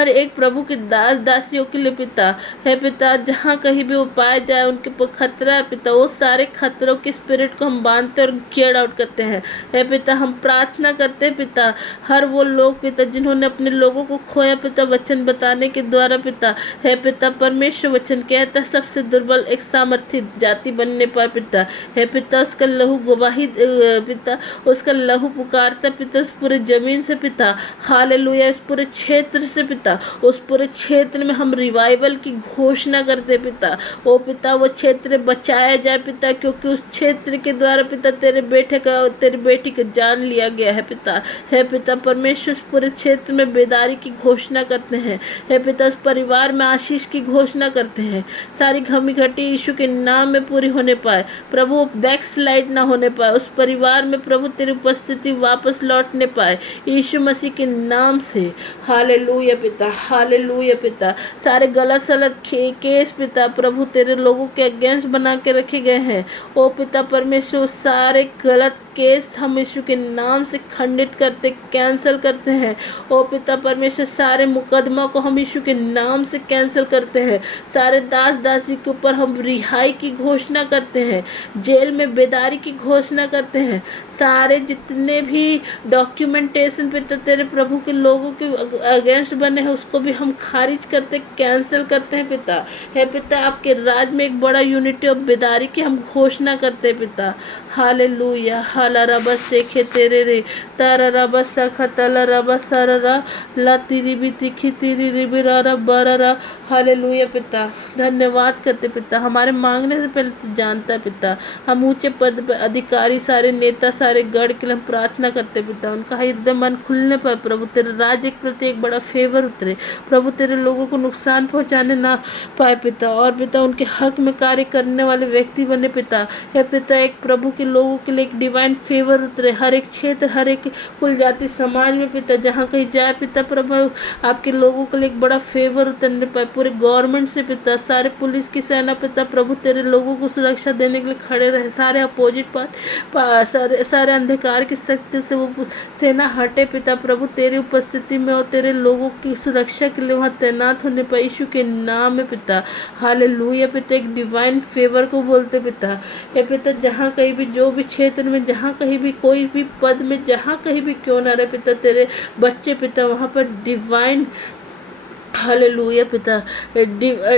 एक प्रभु के दास दासियों के लिए पिता। है पिता जहाँ कहीं भी वो पाए जाए उनके ऊपर खतरा है पिता, वो सारे खतरों के स्पिरिट को हम बांधते और गेट आउट करते हैं। है पिता हम प्रार्थना करते हैं पिता हर वो लोग पिता जिन्होंने अपने लोगों को खोया पिता वचन बताने के द्वारा पिता। है पिता परमेश्वर वचन कहता है सबसे दुर्बल एक सामर्थ्य जाति बनने पाए पिता। है पिता उसका लहू गवाही पिता, उसका लहू पुकारता पिता उस पूरे जमीन से पिता। हालेलुया। इस पूरे क्षेत्र से पिता, उस पूरे क्षेत्र में हम रिवाइवल की घोषणा करते पिता। ओ पिता वो क्षेत्र बचाया जाए पिता, क्योंकि उस क्षेत्र के द्वारा पिता तेरे बेटी का जान लिया गया है पिता। है पिता परमेश्वर उस पूरे क्षेत्र में बेदारी की घोषणा करते हैं। है पिता उस परिवार में आशीष की घोषणा करते हैं। सारी घमी घटी यीशु के नाम में पूरी होने पाए प्रभु, बैक स्लाइड ना होने पाए उस परिवार में प्रभु तेरी उपस्थिति वापस लौटने पाए यीशु मसीह के नाम से। हालेलुया पिता, हालेलुया पिता। सारे गलत सलत केस पिता प्रभु तेरे लोगों के अगेंस्ट बना के रखे गए हैं। ओ पिता परमेश्वर सारे गलत केस हम यीशु के नाम से खंडित करते, कैंसिल करते हैं। ओ पिता परमेश्वर सारे मुकदमा को हम यीशु के नाम से कैंसिल करते हैं। सारे दास दासी के ऊपर हम रिहाई की घोषणा करते हैं, जेल में बेदारी की घोषणा करते हैं। सारे जितने भी डॉक्यूमेंटेशन पिता तेरे प्रभु के लोगों के अगेंस्ट बने हैं उसको भी हम खारिज करते, कैंसिल करते हैं पिता। है पिता आपके राज में एक बड़ा यूनिटी ऑफ बेदारी की हम घोषणा करते हैं पिता। हालेलुया। हाला रबा सेखे तेरे रे तारा रबा सखा तला रबा सारा ला तिरी भी तिखी तिरी रिबिरा रबा। हालेलुया पिता धन्यवाद करते पिता। हमारे मांगने से पहले तू जानता है पिता। हम ऊंचे पद पर अधिकारी सारे नेता सारे गढ़ के लिए हम प्रार्थना करते पिता, उनका हृदय मन खुलने पर प्रभु तेरे राज्य के प्रति एक बड़ा फेवर उतरे प्रभु, तेरे लोगों को नुकसान पहुंचाने ना पाए पिता। और पिता उनके हक में कार्य करने वाले व्यक्ति बने पिता। है पिता एक प्रभु के लोगों के लिए एक डिवाइन फेवर उतरे हर एक क्षेत्र, हर एक कुल जाति समाज में पिता, जहाँ कहीं जाए पिता प्रभु आपके लोगों के लिए एक बड़ा फेवर उतरने पाए। पूरे गवर्नमेंट से पिता, सारे पुलिस की सेना पिता प्रभु तेरे लोगों को सुरक्षा देने के लिए खड़े रहे। सारे अपोजिट पार्ट सारे अंधकार की शक्ति से वो सेना हटे पिता प्रभु तेरी उपस्थिति में और तेरे लोगों की सुरक्षा के लिए वहाँ तैनात होने पर यीशु के नाम में पिता। हालेलुया पिता एक डिवाइन फेवर को बोलते पिता। हे पिता जहाँ कहीं भी जो भी क्षेत्र में जहाँ कहीं भी कोई भी पद में जहाँ कहीं भी क्यों ना रहे पिता, तेरे बच्चे पिता वहाँ पर डिवाइन हालेलुया पिता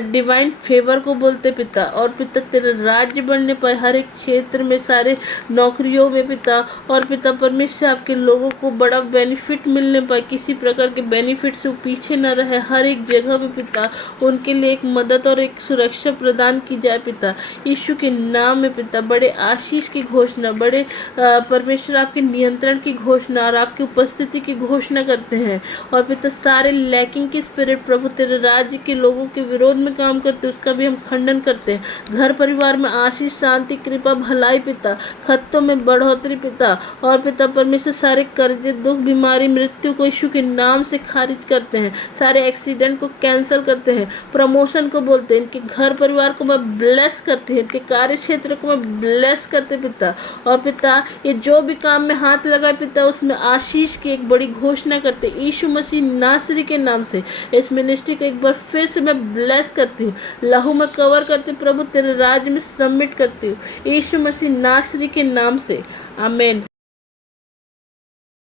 डिवाइन फेवर को बोलते पिता। और पिता तेरे राज्य बनने पाए हर एक क्षेत्र में, सारे नौकरियों में पिता। और पिता परमेश्वर आपके लोगों को बड़ा बेनिफिट मिलने पाए, किसी प्रकार के बेनिफिट से वो पीछे न रहे। हर एक जगह में पिता उनके लिए एक मदद और एक सुरक्षा प्रदान की जाए पिता यीशु के नाम में पिता। बड़े आशीष की घोषणा, बड़े परमेश्वर आपके नियंत्रण की घोषणा और आपकी उपस्थिति की घोषणा करते हैं। और पिता सारे लैकिंग की स्पिरिट प्रभु तेरे राज्य के लोगों के विरोध में काम करते हैं उसका भी हम खंडन करते हैं। घर परिवार में आशीष, शांति, कृपा, भलाई पिता, खत्तों में बढ़ोतरी पिता, और पिता परमेश्वर सारे कर्जे, दुख, बीमारी, मृत्यु को यीशु के नाम से खारिज करते हैं। सारे एक्सीडेंट को कैंसिल करते हैं, प्रमोशन को बोलते हैं, इनके घर परिवार को मैं ब्लेस करती हूँ, इनके कार्य क्षेत्र को मैं ब्लेस करते पिता। और पिता ये जो भी काम में हाथ लगाए पिता उसमें आशीष की एक बड़ी घोषणा करते यीशु मसीह नासरी के नाम से। इस मिनिस्ट्री को एक बार फिर से मैं ब्लेस करती हूँ, लहू में कवर करती प्रभु तेरे राज्य में सबमिट करती हूँ यीशु मसीह नासरी के नाम से, आमीन।